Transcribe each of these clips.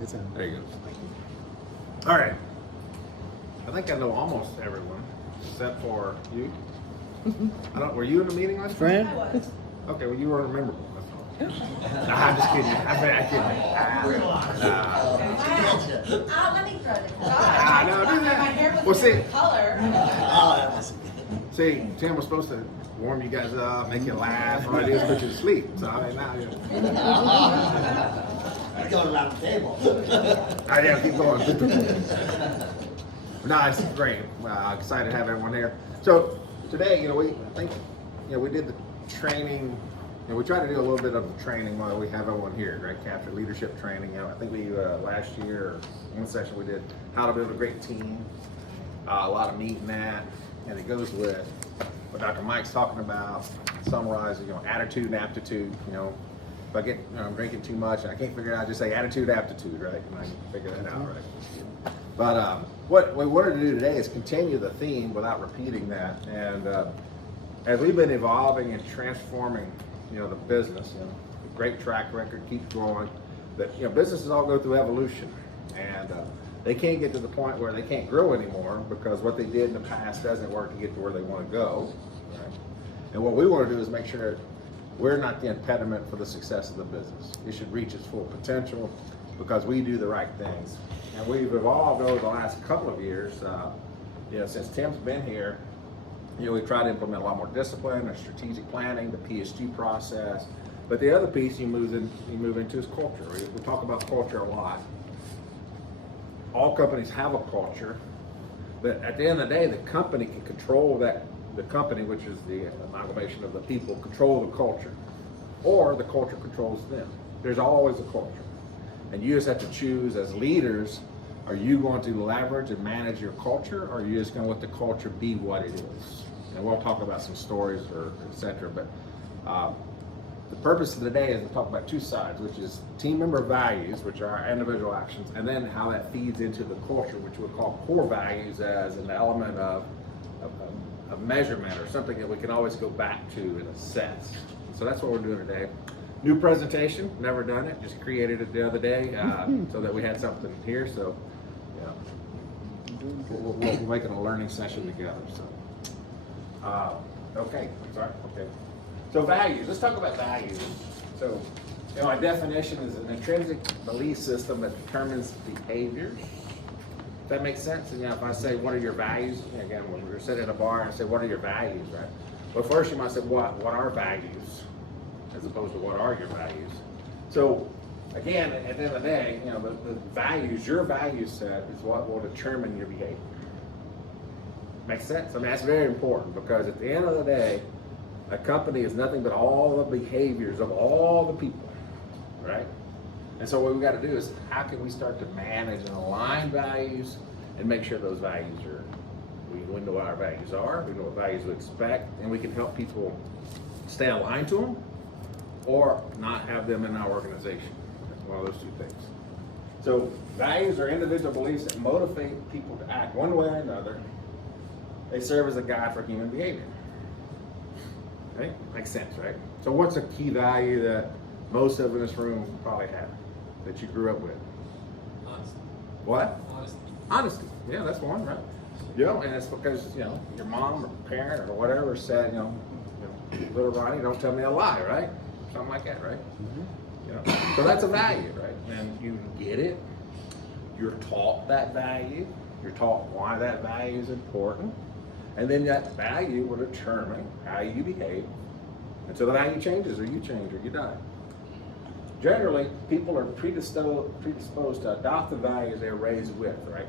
It's on. There you go. All right. I think I know almost everyone, except for you. I don't. Were you in the meeting last Fran? night? I was. Okay. Well, you were memorable. That's all. Nah, I'm just kidding. I'm kidding. Let me throw the No, do that. My hair was Well, see- different color. Oh, that was. See, Tim was supposed to warm you guys up, make you laugh, all I do is put you to sleep. So I mean, now you. We're going around the table. I gotta keep going. No, it's great. Excited to have everyone here. So today, I think, we did the training. We try to do a little bit of the training while we have everyone here, right? Capture leadership training. I think we last year, one session we did how to build a great team. A lot of meat in that, and it goes with what Dr. Mike's talking about, summarizing, attitude and aptitude. If I get, I'm drinking too much, and I can't figure it out, I just say attitude, aptitude, right? And I can figure that out, right? But what we wanted to do today is continue the theme without repeating that. And as we've been evolving and transforming, the business, the great track record keeps growing. That businesses all go through evolution, and they can't get to the point where they can't grow anymore because what they did in the past doesn't work to get to where they want to go. Right? And what we want to do is make sure we're not the impediment for the success of the business. It should reach its full potential because we do the right things. And we've evolved over the last couple of years. Since Tim's been here, we've tried to implement a lot more discipline and strategic planning, the PSG process. But the other piece you move into is culture. We talk about culture a lot. All companies have a culture, but at the end of the day, the company can control that. The company, which is the amalgamation of the people, control the culture, or the culture controls them. There's always a culture, and you just have to choose as leaders. Are you going to leverage and manage your culture, or are you just going to let the culture be what it is? And we'll talk about some stories or etc. But the purpose of the day is to talk about two sides, which is team member values, which are our individual actions, and then how that feeds into the culture, which we call core values as an element of measurement or something that we can always go back to and assess. So that's what we're doing today. New presentation, never done it, just created it the other day so that we had something here. So we're making a learning session together. So okay, sorry, okay. So values, let's talk about values. So my definition is an intrinsic belief system that determines behaviors. Does that make sense? And if I say, what are your values? Again, when we're sitting at a bar and I say, what are your values, right? Well, first you might say, what are values? As opposed to what are your values? So again, at the end of the day, the values, your value set is what will determine your behavior. Makes sense? I mean, that's very important because at the end of the day, a company is nothing but all the behaviors of all the people, right? And so what we've got to do is how can we start to manage and align values and make sure those values we know what our values are, we know what values we expect, and we can help people stay aligned to them or not have them in our organization. One of those two things. So values are individual beliefs that motivate people to act one way or another. They serve as a guide for human behavior. Right? Makes sense, right? So what's a key value that most of in this room probably have that you grew up with? Honesty. What? Honesty. Honesty. Yeah, that's one, right? And it's because, your mom or parent or whatever said, little Ronnie, don't tell me a lie, right? Something like that, right? So that's a value, right? And you get it. You're taught that value. You're taught why that value is important. And then that value will determine how you behave. And so the value changes, or you change, or you die. Generally, people are predisposed to adopt the values they're raised with, right?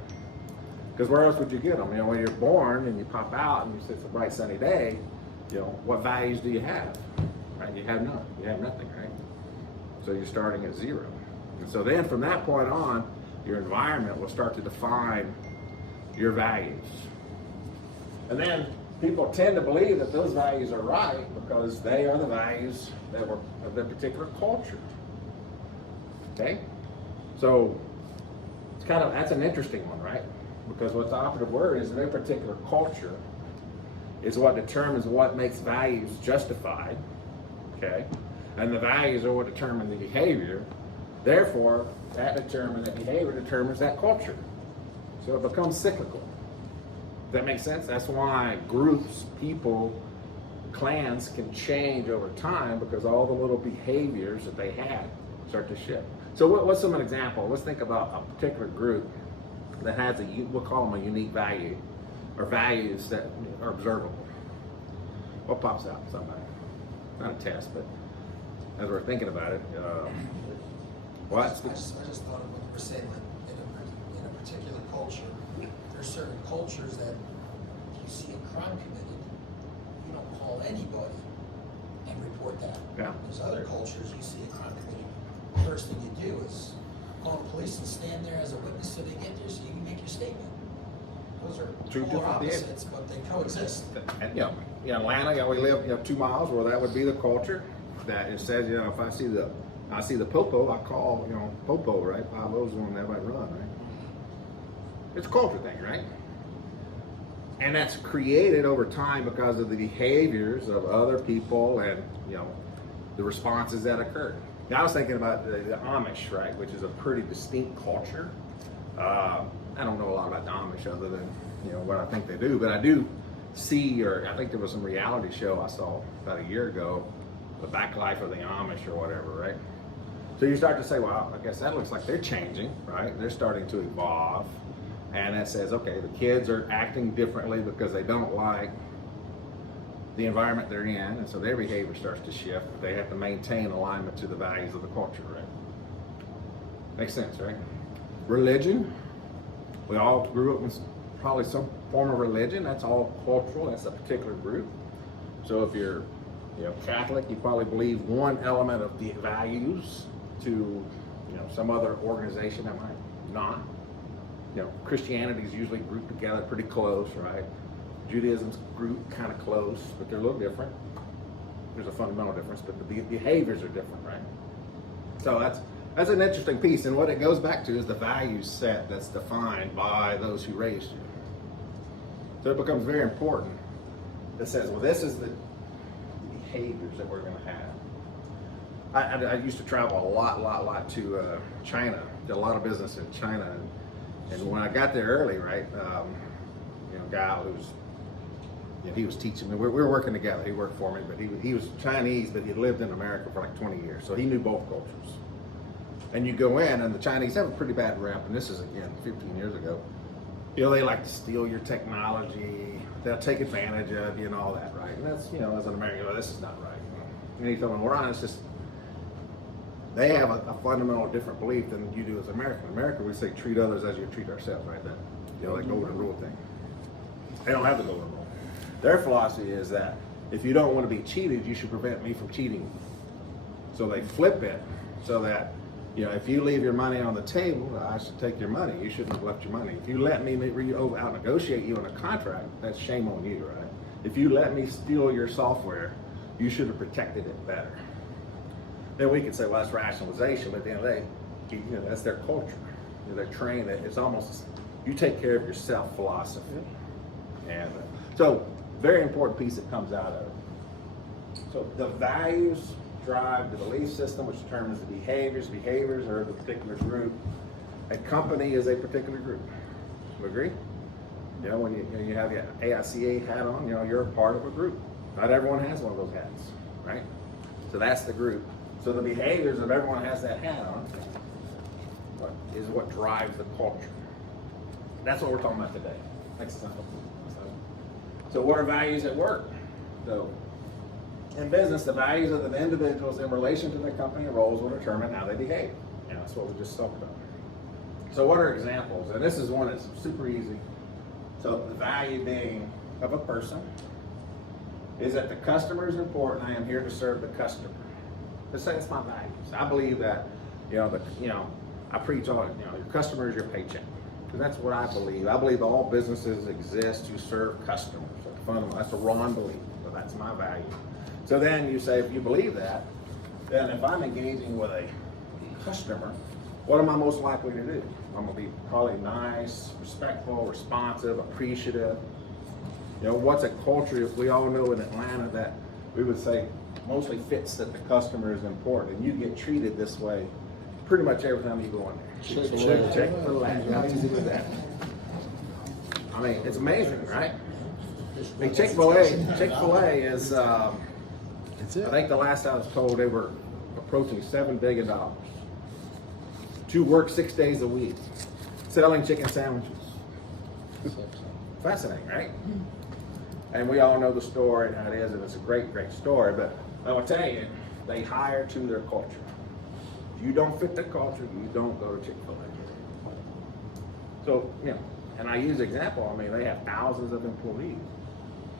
Because where else would you get them? When you're born and you pop out and you say it's a bright sunny day, what values do you have? Right? You have none. You have nothing, right? So you're starting at zero. And so then from that point on, your environment will start to define your values. And then people tend to believe that those values are right because they are the values that were of their particular culture. Okay? So it's that's an interesting one, right? Because what the operative word is, their particular culture is what determines what makes values justified. Okay? And the values are what determine the behavior Therefore, that behavior determines that culture. So it becomes cyclical. Does that make sense? That's why groups, people, clans can change over time, because all the little behaviors that they had start to shift. So what's some example? Let's think about a particular group that has we'll call them a unique value, or values that are observable. What pops out? Somebody. Not a test, but as we're thinking about it, what? I just thought of what you were saying, like in a particular culture, there's certain cultures that you see a crime committed, you don't call anybody and report that. Yeah. There's other cultures, you see a crime committed, first thing you do is call the police and stand there as a witness till they get there so you can make your statement. Those are Two polar different behaviors. opposites, but they coexist. And, in Atlanta, we live 2 miles where that would be the culture. That it says, if I see the popo, I call, popo, right? 5-0's the one that might run, right? It's a culture thing, right? And that's created over time because of the behaviors of other people and, the responses that occur. Now I was thinking about the Amish, right? Which is a pretty distinct culture. I don't know a lot about the Amish other than, what I think they do, but I do see, or I think there was some reality show I saw about a year ago, the back life of the Amish or whatever, right? So you start to say, well, I guess that looks like they're changing, right? They're starting to evolve. And that says, okay, the kids are acting differently because they don't like the environment they're in, and so their behavior starts to shift, but they have to maintain alignment to the values of the culture, right? Makes sense, right? Religion, we all grew up in probably some form of religion. That's all cultural, that's a particular group. So if you're Catholic, you probably believe one element of the values to some other organization that might not. Christianity is usually grouped together pretty close, right? Judaism's grouped kind of close, but they're a little different. There's a fundamental difference, but the behaviors are different, right? So that's an interesting piece, and what it goes back to is the value set that's defined by those who raised you. So it becomes very important. It says, well, this is the behaviors that we're going to have. I used to travel a lot to China. Did a lot of business in China, and when I got there early, right, guy who's he was teaching me. We were working together. He worked for me, but he was Chinese, but he lived in America for like 20 years, so he knew both cultures. And you go in, and the Chinese have a pretty bad rep, and this is again 15 years ago. They like to steal your technology. They'll take advantage of you and all that, right? And that's as an American, this is not right. And you tell them, we're honest, just they have a fundamental different belief than you do as American. In America, we say treat others as you treat ourselves, right? That like golden rule thing. They don't have the golden rule. Their philosophy is that if you don't want to be cheated, you should prevent me from cheating. So they flip it so that if you leave your money on the table, I should take your money. You shouldn't have left your money. If you let me out negotiate you in a contract, that's shame on you, right? If you let me steal your software, you should have protected it better. Then we could say, well, that's rationalization, but at the end of the day, that's their culture. They're trained that it's almost you take care of yourself philosophy. And so, very important piece that comes out of it. So the values drive the belief system, which determines the behaviors. Behaviors are the particular group. A company is a particular group. You agree? When you have your AICA hat on, you're a part of a group. Not everyone has one of those hats, right? So that's the group. So the behaviors of everyone has that hat on is what drives the culture. That's what we're talking about today. Next time. So what are values at work? So in business, the values of the individuals in relation to the company and roles will determine how they behave. And that's what we just talked about. So what are examples? And this is one that's super easy. So the value being of a person is that the customer is important. I am here to serve the customer. Let's say it's my values. I believe that, I preach all, your customer is your paycheck. Because that's what I believe. I believe all businesses exist to serve customers. That's a wrong belief, but that's my value. So then you say, if you believe that, then if I'm engaging with a customer, what am I most likely to do? I'm going to be probably nice, respectful, responsive, appreciative. What's a culture if we all know in Atlanta that we would say mostly fits that the customer is important and you get treated this way pretty much every time you go in there. Chick-fil-A. How easy was that? I mean, it's amazing, right? I mean, Chick-fil-A is, I think the last I was told, they were approaching $7 billion to work 6 days a week, selling chicken sandwiches. Fascinating, right? And we all know the story and how it is, and it's a great, great story, but I will tell you, they hire to their culture. If you don't fit the culture, you don't go to Chick-fil-A. So, you know, and I use example, I mean, they have thousands of employees.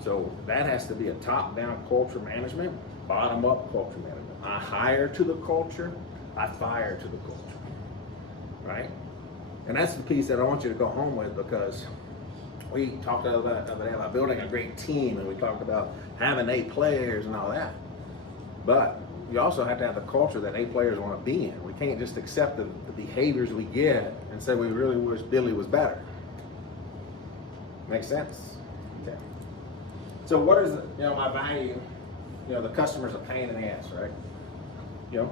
So that has to be a top-down culture management, bottom-up culture management. I hire to the culture, I fire to the culture, right? And that's the piece that I want you to go home with, because we talked about building a great team, and we talked about having A players and all that. But you also have to have the culture that A players want to be in. We can't just accept the behaviors we get and say we really wish Billy was better. Make sense? Okay. So what is, my value? The customer's a pain in the ass, right?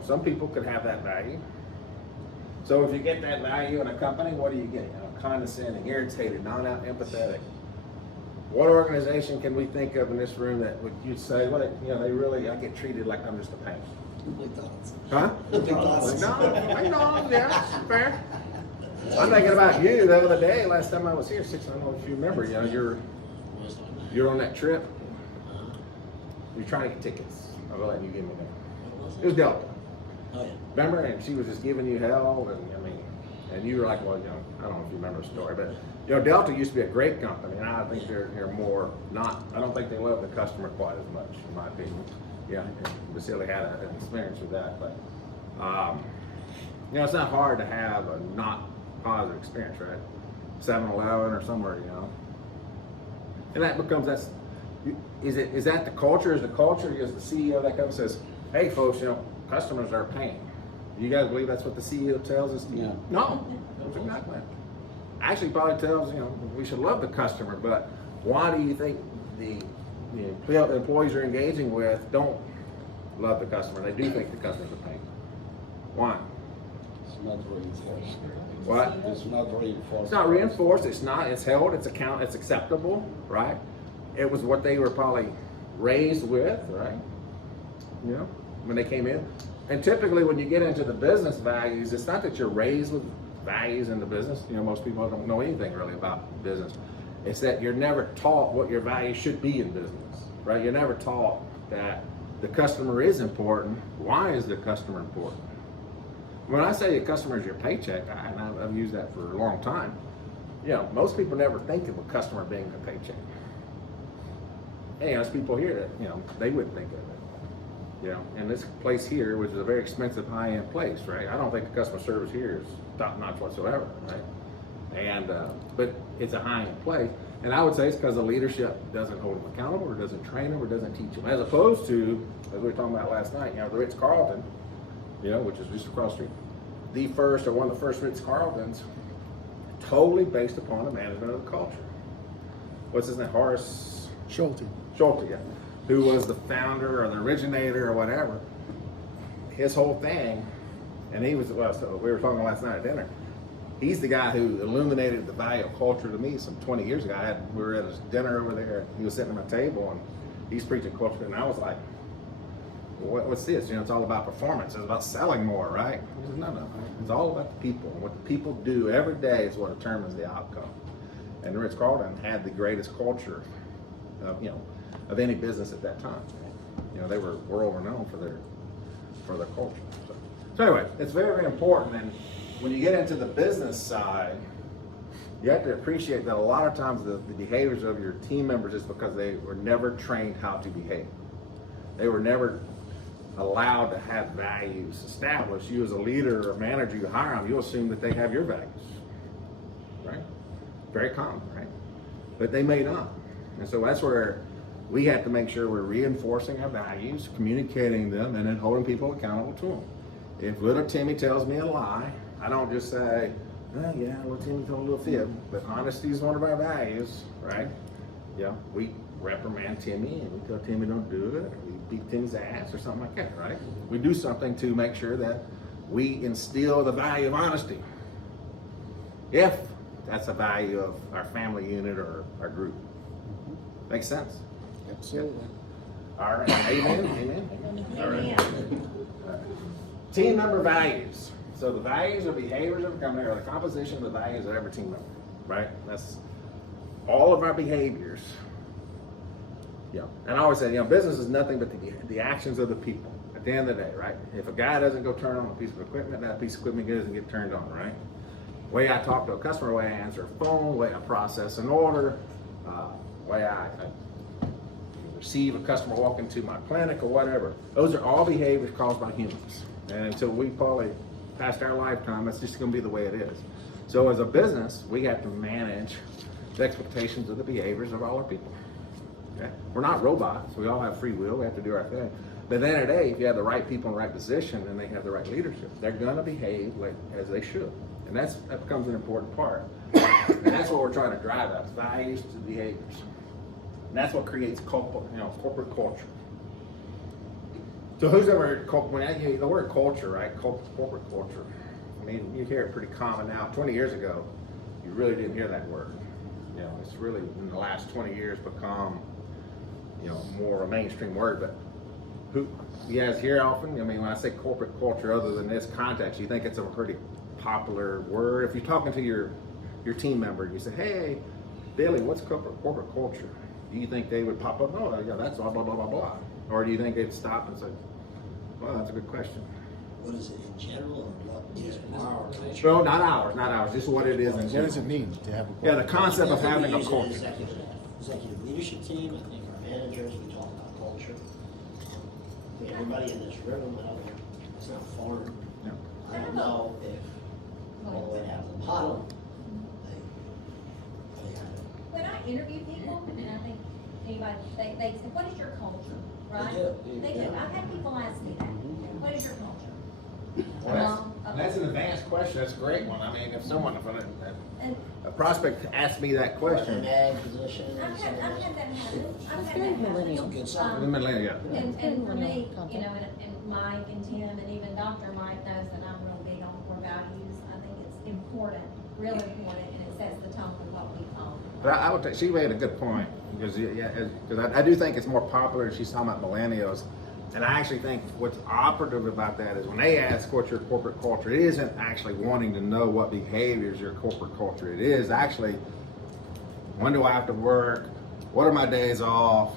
Some people could have that value. So if you get that value in a company, what do you get? Condescending, irritated, non-empathetic. What organization can we think of in this room that would you say, well, they really, I get treated like I'm just a pain? McDonald's. Huh? McDonald's. McDonald's, yeah, fair. I'm thinking about you the other day, last time I was here, I don't know if you remember, you're on that trip. You're trying to get tickets. I'll go ahead and you give me that. It was Delta. Oh, yeah. Remember? And she was just giving you hell, and you were like, well, I don't know if you remember the story, but Delta used to be a great company, and I think they're more not. I don't think they love the customer quite as much, in my opinion. Yeah, Vasily had an experience with that, but it's not hard to have a not positive experience, right? 7-Eleven or somewhere, and that becomes is that the culture? Is the culture? Is the CEO that comes and says, hey, folks, customers are a pain. Do you guys believe that's what the CEO tells us? No. No. Exactly. Actually, probably tells we should love the customer, but why do you think the employees you're engaging with don't love the customer? They do think the customer's a pain. Why? It's not reinforced. What? It's not reinforced. It's not reinforced. It's not. It's held. It's acceptable, right? It was what they were probably raised with, right? When they came in. And typically when you get into the business values, it's not that you're raised with values in the business. Most people don't know anything really about business. It's that you're never taught what your values should be in business, right? You're never taught that the customer is important. Why is the customer important? When I say the customer is your paycheck, and I've used that for a long time, most people never think of a customer being a paycheck. Hey, there's people here that, they wouldn't think of it. And this place here, which is a very expensive, high-end place, right? I don't think the customer service here is top-notch whatsoever, right? And but it's a high-end place, and I would say it's because the leadership doesn't hold them accountable, or doesn't train them, or doesn't teach them. As opposed to, as we were talking about last night, the Ritz-Carlton, which is just across the street, the first or one of the first Ritz-Carltons, totally based upon the management of the culture. What's his name? Horace Schulte, yeah. Who was the founder or the originator or whatever. His whole thing, and he was, so we were talking last night at dinner, he's the guy who illuminated the value of culture to me some 20 years ago. We were at his dinner over there, and he was sitting at my table, and he's preaching culture, and I was like, what's this? It's all about performance. It's about selling more, right? He said, no. It's all about the people. What the people do every day is what determines the outcome. And Ritz-Carlton had the greatest culture of any business at that time. They were world renowned for their culture. So anyway, it's very, very important. And when you get into the business side, you have to appreciate that a lot of times the behaviors of your team members is because they were never trained how to behave. They were never allowed to have values established. You as a leader or manager, you hire them, you assume that they have your values, right? Very common, right? But they may not. And so that's where we have to make sure we're reinforcing our values, communicating them, and then holding people accountable to them. If little Timmy tells me a lie, I don't just say, oh yeah, little Timmy told a little fib, but honesty is one of our values, right? We reprimand Timmy and we tell Timmy don't do it, or we beat Timmy's ass or something like that, right? We do something to make sure that we instill the value of honesty. If that's a value of our family unit or our group. Makes sense? Absolutely. All right, amen, amen. All right. Amen. Team member values. So the values or behaviors of a company are the composition of the values of every team member, right? That's all of our behaviors. Yeah, and I always say, business is nothing but the actions of the people at the end of the day, right? If a guy doesn't go turn on a piece of equipment, that piece of equipment doesn't get turned on, right? The way I talk to a customer, the way I answer a phone, the way I process an order, the way I receive a customer walking to my clinic or whatever. Those are all behaviors caused by humans. And until we probably past our lifetime, that's just gonna be the way it is. So as a business, we have to manage the expectations of the behaviors of all our people. Okay? We're not robots, we all have free will, we have to do our thing. But at the end of the day, if you have the right people in the right position and they have the right leadership, they're gonna behave as they should. And that becomes an important part. And that's what we're trying to drive at, values to behaviors. And that's what creates corporate culture. So who's ever, when I hear the word culture, right? Corporate culture. I mean, you hear it pretty common now. 20 years ago, you really didn't hear that word. It's really in the last 20 years become, more a mainstream word. But who you guys hear often? I mean, when I say corporate culture, other than this context, you think it's a pretty popular word. If you're talking to your team member, you say, "Hey, Billy, what's corporate culture?" Do you think they would pop up? No, yeah, that's blah blah blah blah blah. Or do you think they'd stop and say, "Well, that's a good question." What is it in general or what is our culture? Well, not ours. Just what it is in What general. does it mean to have a? Yeah, the concept of having a We use an culture. executive leadership team, I think our managers, we talk about culture. Everybody in this room, I don't, it's not foreign. Yeah. I don't know if all the way down to the bottom, they have it. When I interview people, and I think anybody, they say, what is your culture, right? They do. I've had people ask me that, what is your culture? Well, that's an advanced question. That's a great one. I mean, if And a prospect asked me that An question, ag position. I've had that happen, I've had very that happen. millennial. Good Um, sign. And for me, and Mike and Tim and even Dr. Mike knows that I'm real big on core values. I think it's important, really important, and it sets the tone for what we own. but I would she made a good point because I do think it's more popular. She's talking about millennials, and I actually think what's operative about that is when they ask what's your corporate culture, it isn't actually wanting to know what behaviors your corporate culture. It is actually when do I have to work? What are my days off?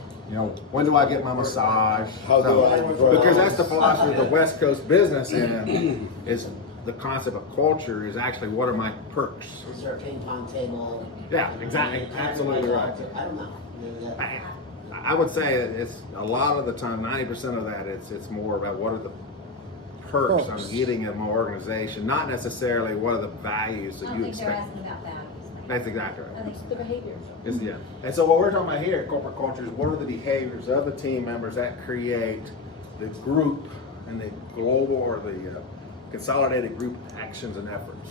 When do I get my massage? How do I Because that's the philosophy of the West Coast business in is the concept of culture is actually what are my perks? Is there a ping pong table? Yeah, exactly. Absolutely right. I don't know. Maybe that- I would say that it's a lot of the time, 90% of that, it's more about what are the perks I'm getting in my organization, not necessarily what are the values I that don't you think they're expect. asking about values. That's exactly I right. think The behaviors. Yeah. And so what we're talking about here at corporate culture is what are the behaviors of the team members that create the group and the global or the consolidated group actions and efforts.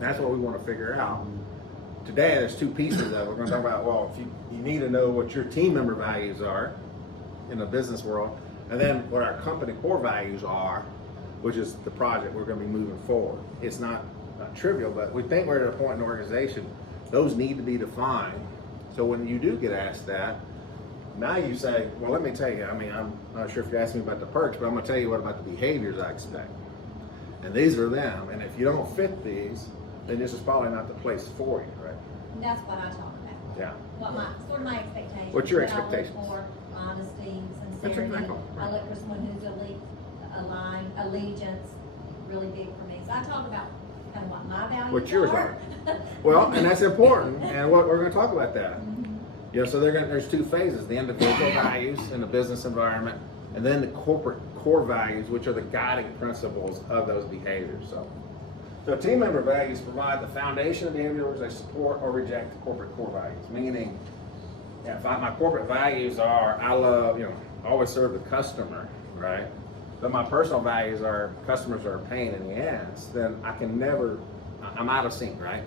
That's what we want to figure out. Today, there's two pieces of it. We're going to talk about, well, if you need to know what your team member values are in the business world, and then what our company core values are, which is the project we're going to be moving forward. It's not trivial, but we think we're at a point in the organization, those need to be defined. So when you do get asked that, now you say, well, let me tell you, I mean, I'm not sure if you asked me about the perks, but I'm going to tell you what about the behaviors I expect. And these are them. And if you don't fit these, then this is probably not the place for you, right? And that's what I talk about. Yeah. What sort of my expectations. What's your what I look expectations? for, honesty, That's sincerity. exactly I right. look for someone who's aligned, allegiance, really big for me. So I talk about kind of what my values are. What yours are. Well, and that's important, and what we're going to talk about that. So there's two phases: the individual values in the business environment, and then the corporate core values, which are the guiding principles of those behaviors. So team member values provide the foundation of behaviors they support or reject the corporate core values. Meaning, if my corporate values are I love, always serve the customer, right? But my personal values are customers are a pain in the ass, then I'm out of sync, right?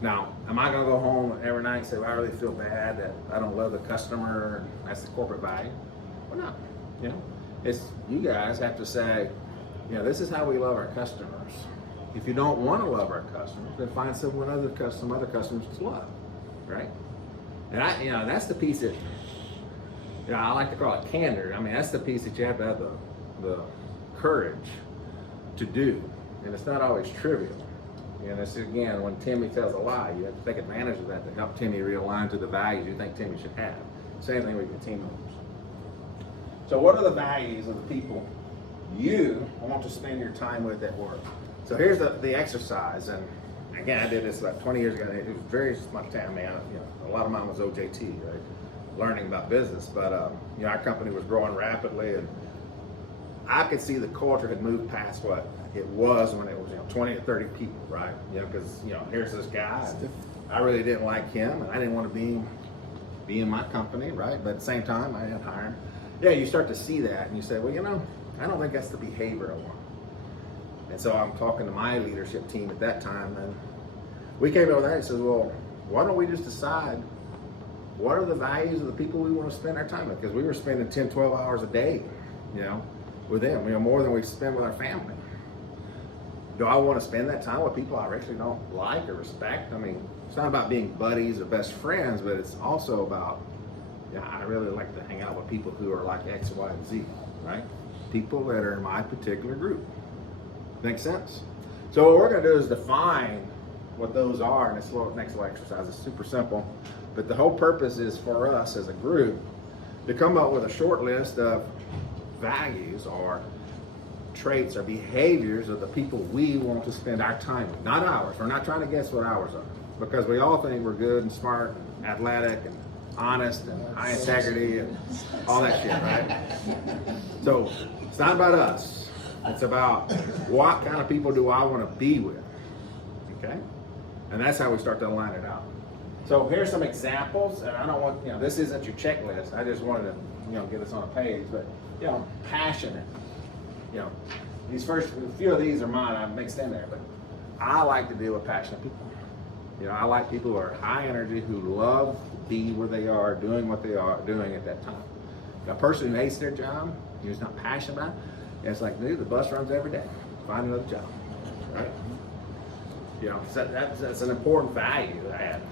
Now, am I gonna go home every night and say, well, I really feel bad that I don't love the customer, that's the corporate value? Well, no, it's, you guys have to say, You know, this is how we love our customers. If you don't want to love our customers, then find some other customers to love, right? And that's the piece that, I like to call it candor. I mean, that's the piece that you have to have the courage to do, and it's not always trivial. And it's, again, when Timmy tells a lie, you have to take advantage of that to help Timmy realign to the values you think Timmy should have. Same thing with your team members. So what are the values of the people you want to spend your time with at work? So here's the exercise, and again, I did this about 20 years ago. It was very much time, man. A lot of mine was OJT, right? Learning about business, but our company was growing rapidly, and I could see the culture had moved past what it was when it was 20 to 30 people, right? Because here's this guy, and I really didn't like him, and I didn't want to be in my company, right? But at the same time, I didn't hire him. Yeah, you start to see that, and you say, well, I don't think that's the behavior I want. And so I'm talking to my leadership team at that time, and we came up with that and said, well, why don't we just decide what are the values of the people we want to spend our time with? Because we were spending 10, 12 hours a day, with them, more than we spend with our family. Do I want to spend that time with people I actually don't like or respect? I mean, it's not about being buddies or best friends, but it's also about, I really like to hang out with people who are like X, Y, and Z, right? People that are in my particular group. Make sense? So what we're going to do is define what those are in this next little exercise. It's super simple, but the whole purpose is for us as a group to come up with a short list of values or traits or behaviors of the people we want to spend our time with, not ours. We're not trying to guess what ours are, because we all think we're good and smart and athletic and honest and high integrity and all that shit, right? So it's not about us. It's about what kind of people do I want to be with, okay? And that's how we start to line it out. So here's some examples, and I don't want, this isn't your checklist. I just wanted to, get us on a page, but, passionate. These first, a few of these are mine, I mixed in there, but I like to deal with passionate people. I like people who are high energy, who love to be where they are, doing what they are doing at that time. A person who hates their job, who's not passionate about it, it's like, dude, the bus runs every day. Find another job, right? So that's an important value to have.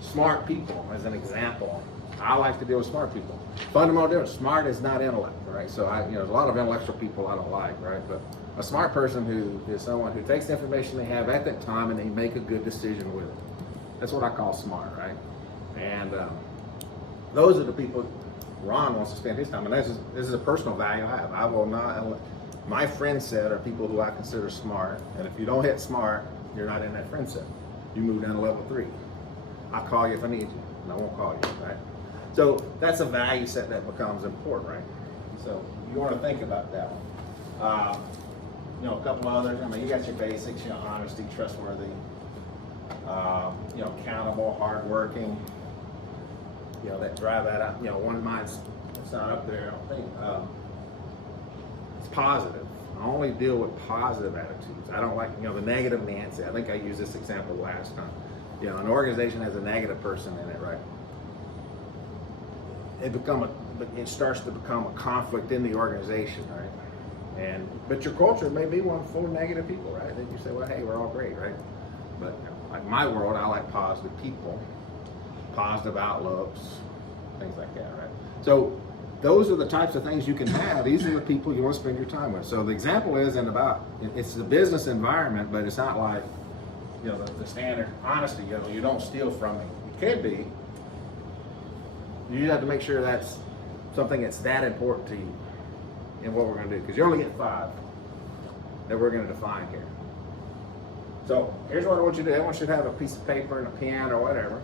Smart people, as an example. I like to deal with smart people. Fundamental difference. Smart is not intellect, right? So there's a lot of intellectual people I don't like, right? But a smart person who is someone who takes the information they have at that time and they make a good decision with it. That's what I call smart, right? And those are the people Ron wants to spend his time, and this is a personal value I have. I will not. My friend set are people who I consider smart, and if you don't hit smart, you're not in that friend set. You move down to level 3. I'll call you if I need you, and I won't call you, right? So that's a value set that becomes important, right? So you want to think about that one. A couple others. I mean, you got your basics. Honesty, trustworthy. Accountable, hardworking. That drive that out. One of mine's, it's not up there, I don't think. It's positive. I only deal with positive attitudes. I don't like, the negative Nancy. I think I used this example last time. An organization has a negative person in it, right? It starts to become a conflict in the organization, right? But your culture may be one full of negative people, right? Then you say, well, hey, we're all great, right? But like my world, I like positive people. Positive outlooks, things like that, right? So those are the types of things you can have. These are the people you want to spend your time with. So the example isn't about, it's the business environment, but it's not like, the standard honesty, you don't steal from me. It could be. You have to make sure that's something that's that important to you in what we're going to do, because you only get 5 that we're going to define here. So here's what I want you to do. I want you to have a piece of paper and a pen or whatever.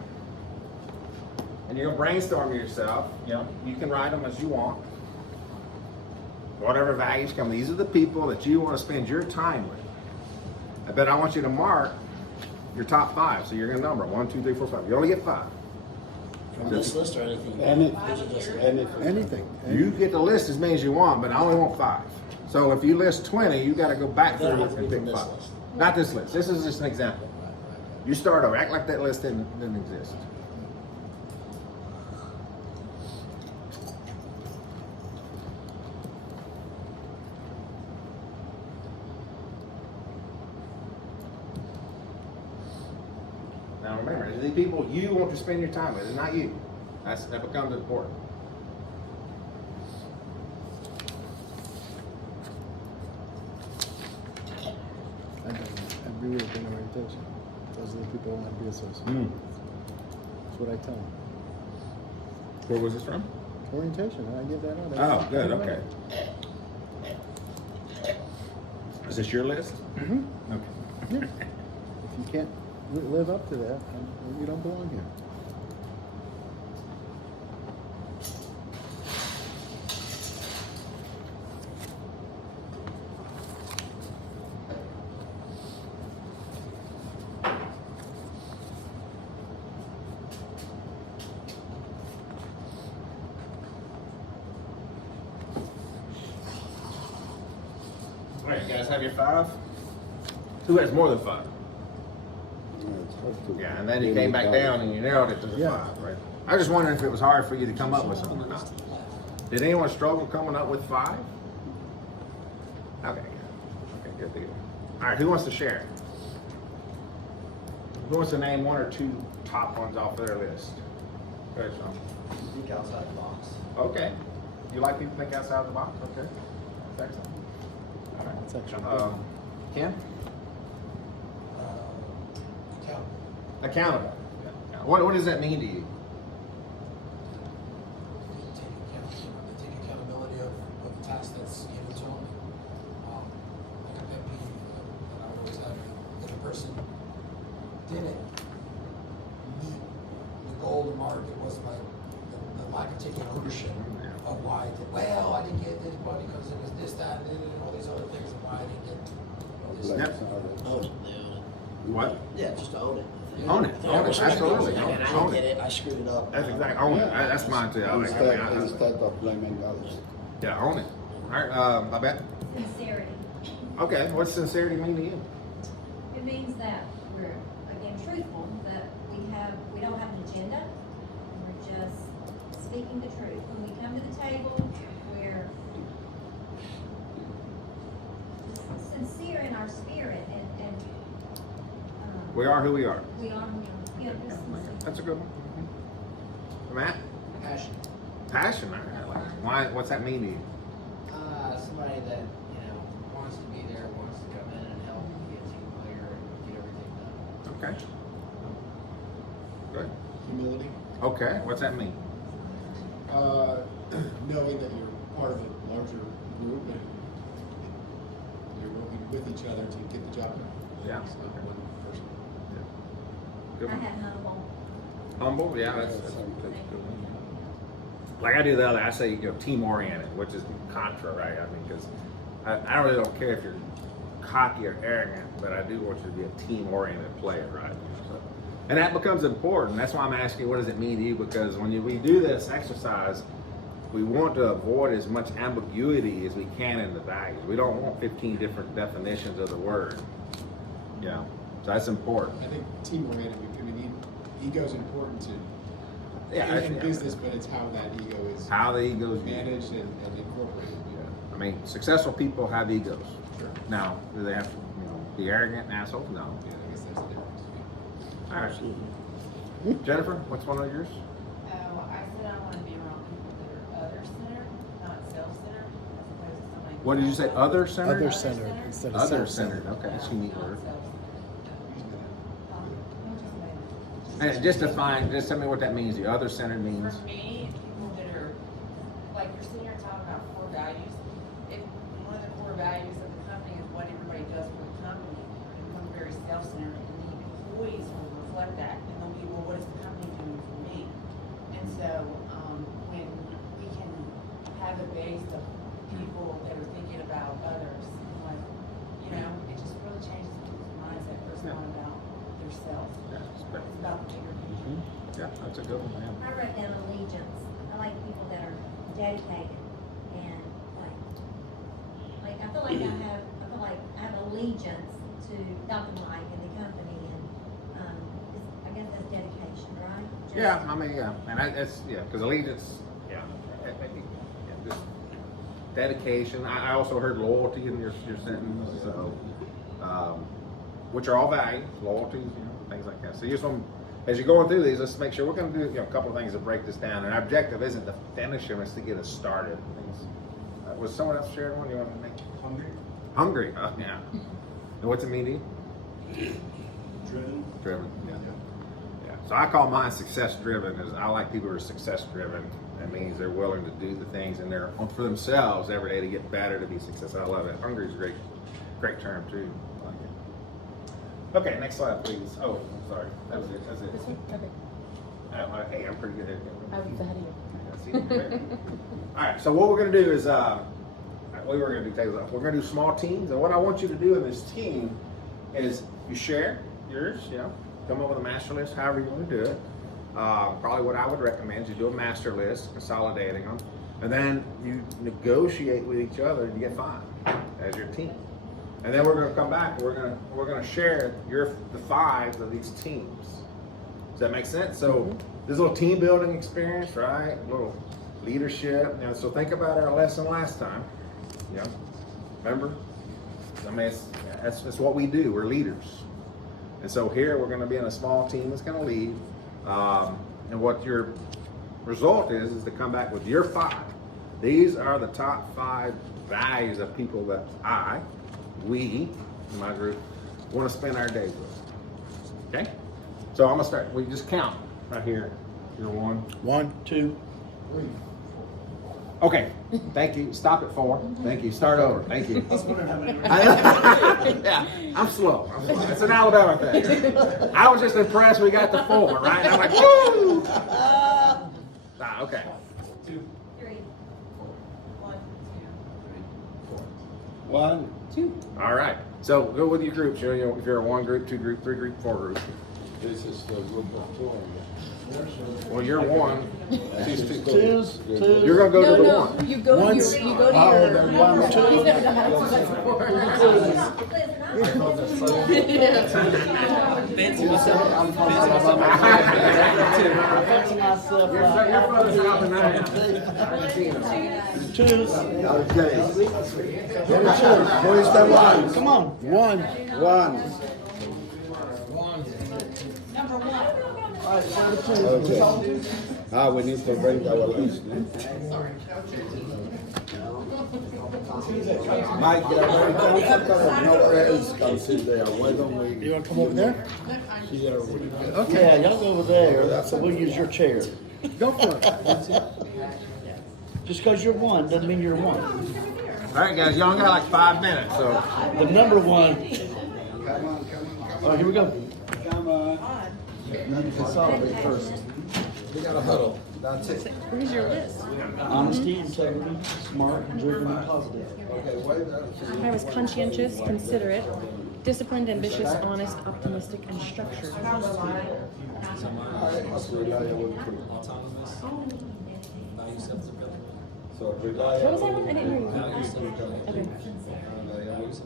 And you're going to brainstorm yourself. You can write them as you want. Whatever values come. These are the people that you want to spend your time with. But I want you to mark your top 5. So you're going to number 1, 2, 3, 4, 5. You only get 5. From this list or anything? Anything. You get to list as many as you want, but I only want 5. So if you list 20, you got to go back That through has to and be pick from this 5. list. Not this list. This is just an example. You start over. Act like that list didn't exist. Now remember, these people you want to spend your time with, and not you. That becomes important. Every week in orientation. Those are the people I want to be associated Mm. with. That's what I tell them. Where was this from? Orientation, I give that out. Oh, good, okay. Is this your list? Mm-hmm. Okay. Yeah. If you can't live up to that, then you don't belong here. All right, you guys have your 5? Who has more than 5? It's hard to Yeah, and then you really came back value. down and you narrowed it to the Yeah. 5, right? I was just wondering if it was hard for you to come up with something or not. Did anyone struggle coming up with 5? Okay, good. Okay, good deal. All right, who wants to share? Who wants to name 1 or 2 top ones off of their list? Go ahead, Sean. Think outside the box. Okay. You like people to think outside the box? Okay. That's excellent. All right. That's actually good. Ken? Account, Accountable. Yeah. What does that mean to you? they take accountability of the task that's given to them. Like a pet peeve that I always have, if a person didn't meet the goal or mark, it was like the lack of taking ownership of why I did, well, I didn't get this money because it was this, that, and all these other things, and why I didn't get this. Yep. Own it, they own it. What? Yeah, just own it. Own it. Own it. Absolutely. And I Own didn't get it. it, I screwed it up. That's exactly. Own it. That's mine too. I like that. Instead of blaming others. Yeah, own it. All right. I bet. Sincerity. Okay. What's sincerity mean to you? It means that we're, again, truthful, that we don't have an agenda, we're just speaking the truth. When we come to the table, we're sincere in our spirit and, We are who we are. we are, yeah, just sincere. That's a good one. Matt? Passion. Passion. I like it. Why? What's that mean to you? Somebody that, wants to be there, wants to come in and help and be a team player and get everything done. Okay. Good. Humility, Okay. What's that mean? knowing that you're part of a larger group and you're working with each other to get the job done. Yeah. It's not one person. Good I one. have humble. Humble. Yeah. That's a good one. Like I do the other, I say team oriented, which is contra, right? I mean, because I really don't care if you're cocky or arrogant, but I do want you to be a team oriented player, right? So, and that becomes important. That's why I'm asking, what does it mean to you? Because when we do this exercise, we want to avoid as much ambiguity as we can in the values. We don't want 15 different definitions of the word. Yeah, so that's important. I think team oriented, I mean, ego is important to Yeah, in business, but it's how that ego is how the egos managed and incorporated. I mean, successful people have egos. Sure. Now, do they have to be arrogant and assholes? No. Yeah, I guess that's the difference. All right. Jennifer, what's one of yours? Oh, I said I want to be around people that are other-centered, not self-centered, as opposed to somebody. What did you say? Other centered? Other-centered instead of Other self-centered. centered. Okay, that's a neat word. And And just define. Just tell me what that means. The other centered means. For me, people that are, like you're sitting here talking about core values, if one of the core values of the company is what everybody does for the company, it becomes very self-centered, and the employees will reflect that, and they'll be, well, what is the company doing for me? And so, when we can have a base of people that are thinking about others, like, it just really changes people's minds that first Yeah. one about themselves. Yeah, It's about the bigger picture. yeah, that's a good one, man. I wrote down allegiance. I like people that are dedicated and like I feel like I have allegiance to Dr. Mike and the company and I guess that's dedication, right? Just- Yeah, I mean, yeah, and that's because allegiance, just dedication. I also heard loyalty in your sentence, so which are all values, loyalties, things like that. So you just want as you're going through these, let's make sure we're going to do a couple of things to break this down. And our objective isn't to finish them; it's to get us started. Was someone else sharing one? You want to make Hungry? hungry? Oh, yeah. And what's it mean to you? Driven? Driven. Yeah. So I call mine success driven. Is I like people who are success driven. That means they're willing to do the things and they're for themselves every day to get better, to be successful. I love it. Hungry is a great term too. I like it. Okay, next slide, please. Oh, I'm sorry. That was it. That's it. This one? Okay. Hey, I'm pretty good at it. I was ahead of you. All right, so what we're going to do is, we're going to do tables. We're going to do small teams, and what I want you to do in this team is you share yours, come up with a master list, however you want to do it. Probably what I would recommend is you do a master list, consolidating them, and then you negotiate with each other and you get 5 as your team. And then we're going to come back and we're going to share the 5 of these teams. Does that make sense? So this little team building experience, right? A little leadership. So think about our lesson last time. Remember? I mean, that's what we do. We're leaders. And so here we're going to be in a small team that's going to lead. And what your result is to come back with your 5. These are the top 5 values of people that we, in my group, want to spend our days with. Okay? So I'm going to start. We just count right here. You're 1. 1, 2. Okay. Thank you. Stop at 4. Thank you. Start over. Thank you. I was wondering how many. Yeah, I'm slow. It's an Alabama thing. I was just impressed we got the 4, right? And I'm like, woo! Okay. 2. 3. 1, 1. 2. All right. So go with your groups. If you're a 1 group, 2 group, 3 group, 4 group. This is the group of 2. Well, you're 1. Twos. You're gonna go to the 1. You go to Once- your, you go to Oh, your. then 1, 2. He's never done that before. You're further out than I am. Twos. Okay. Where's the 1? Come on. 1. 1. Okay. We need to bring our list. Mike, you're very comfortable. Nowhere else can sit there. Why don't we? You want to come over there? Here we go. Okay, yeah, y'all go over there. So we'll use your chair. Go for it. Just because you're 1 doesn't mean you're 1. All right, guys. Y'all got like 5 minutes. So The number 1. Oh, here we go. Come on. Consolidate first. We got a huddle. That's it. Where's your list? Honesty, integrity, smart, driven, and positive. Okay, wait there. I was conscientious, considerate, disciplined, ambitious, honest, optimistic, and structured. All right, that's reliable. Autonomous. Value self-development. So What was reliable. that one? I didn't hear you. Value self-development. Okay. Values.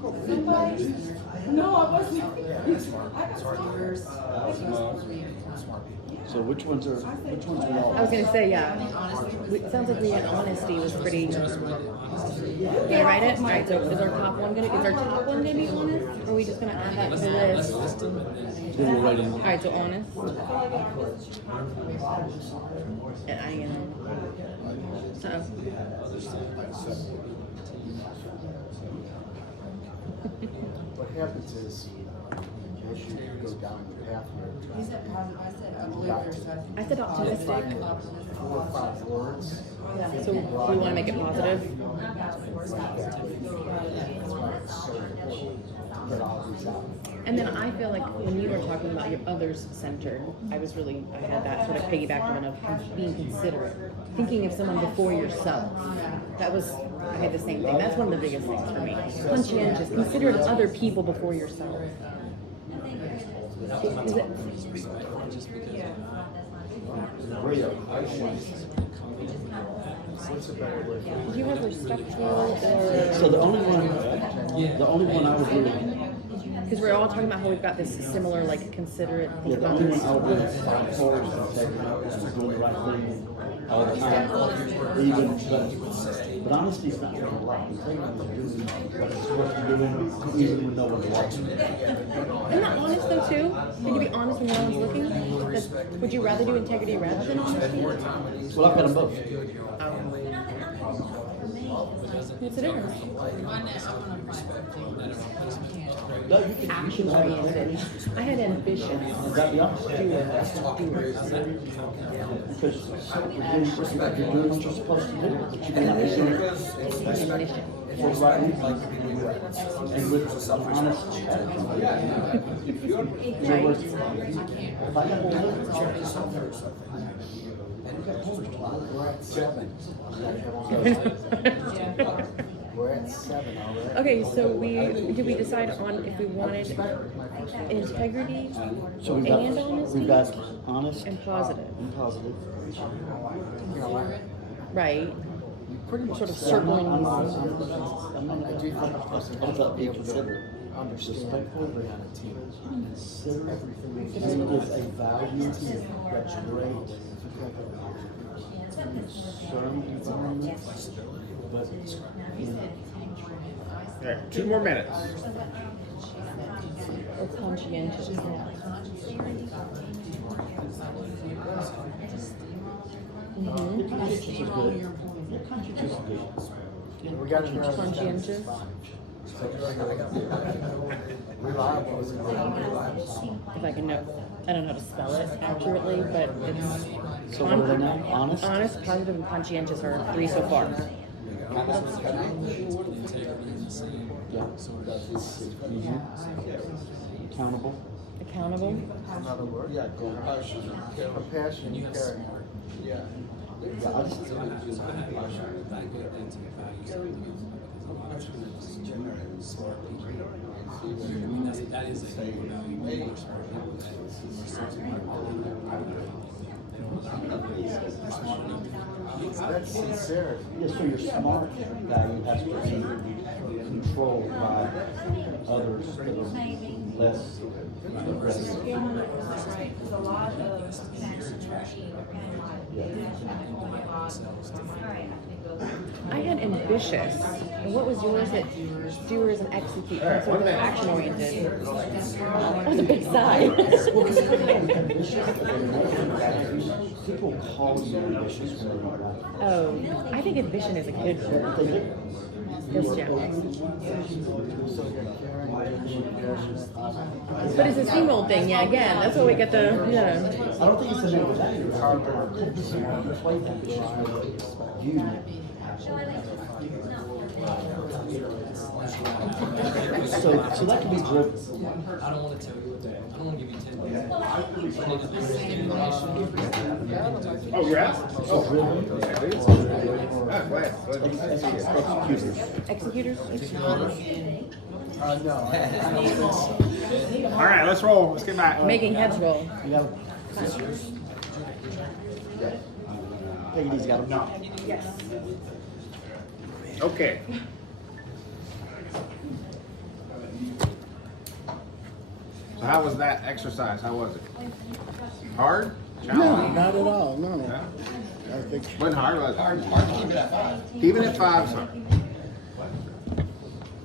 Accountability. No, I wasn't. So which ones are we all? I was gonna say, yeah. It sounds like we had honesty was pretty. Can you write it? All right. So is our top one gonna be honest? Or are we just gonna add that to the list? Then we'll write in. All right. So honest. And I am. What happens is, as you go down the path here, You said positive, I said uplifter, so I said optimistic. 4 or 5 words. So we want to make it positive. And then I feel like when you were talking about your others centered, I had that sort of piggyback one of being considerate, thinking of someone before yourself. I had the same thing. That's one of the biggest things for me. Conscientious, considerate of other people before yourself. Is it? Do you have respectful or? So the only one I would do, Because we're all talking about how we've got this similar, like, considerate, yeah, think the about only this. one I would do is 5 words, integrity, and doing the right thing, all the time. Even, but honesty's not gonna lie. Integrity is doing what it's supposed to do, even when no one's watching. Isn't that honest though too? Can you be honest when no one's looking? Because would you rather do integrity rather than honesty? Well, I've got them both. What's the difference? No, you can have Action-oriented. I had ambition. You gotta be honest. Because you're doing what you're supposed to do, but you may not be doing it for the right reason. And with an honest attitude. So if I got one we're at 7. We're at 7 already. Okay, so did we decide on if we wanted integrity So and we've got honesty honest and positive? and positive. Right. Pretty much Sort of circling I these. do think it's up to be considered. Respectfully, consider everything. It is a value that's great. Certain environments, but All right, 2 more minutes. It's conscientious. conscientious is good. Conscientious is good. We got to hear Conscientious. reliable is good. If I can know, I don't know how to spell it accurately, but it's So what are they now? Honest? honest, positive, and conscientious are 3 so far. Yeah. Accountable. Accountable. Another word? Yeah, compassion. Compassion and character. Yeah. Yeah, I just. That's sincere. Yeah, so your smart value has to be controlled by others that are less aggressive. There's a lot of I had ambitious. And what was yours? That doers and execute. That's sort of action oriented. That was a big sigh. People call you ambitious when they're not. Oh, I think ambition is a good word. They do. Yes, Jim. But But it's a steamroll thing, yeah, again, that's what we get the, yeah. I don't think it's a negative value. It's hard to play that because you. So that can be driven. I don't wanna tell you what that, I don't wanna give you 10 minutes. Oh, you're out? Oh, Driven. yeah, it is. Ah, glad. Executors. Executors? No. All right, let's roll. Let's get back. Making heads roll. You got take it easy, got him. No. Yes. Okay. So how was that exercise? How was it? Hard? No, Challenging? not at all, no. Yeah? I think, Wasn't hard, was it? Hard to keep it at 5. Keep it at 5, sir.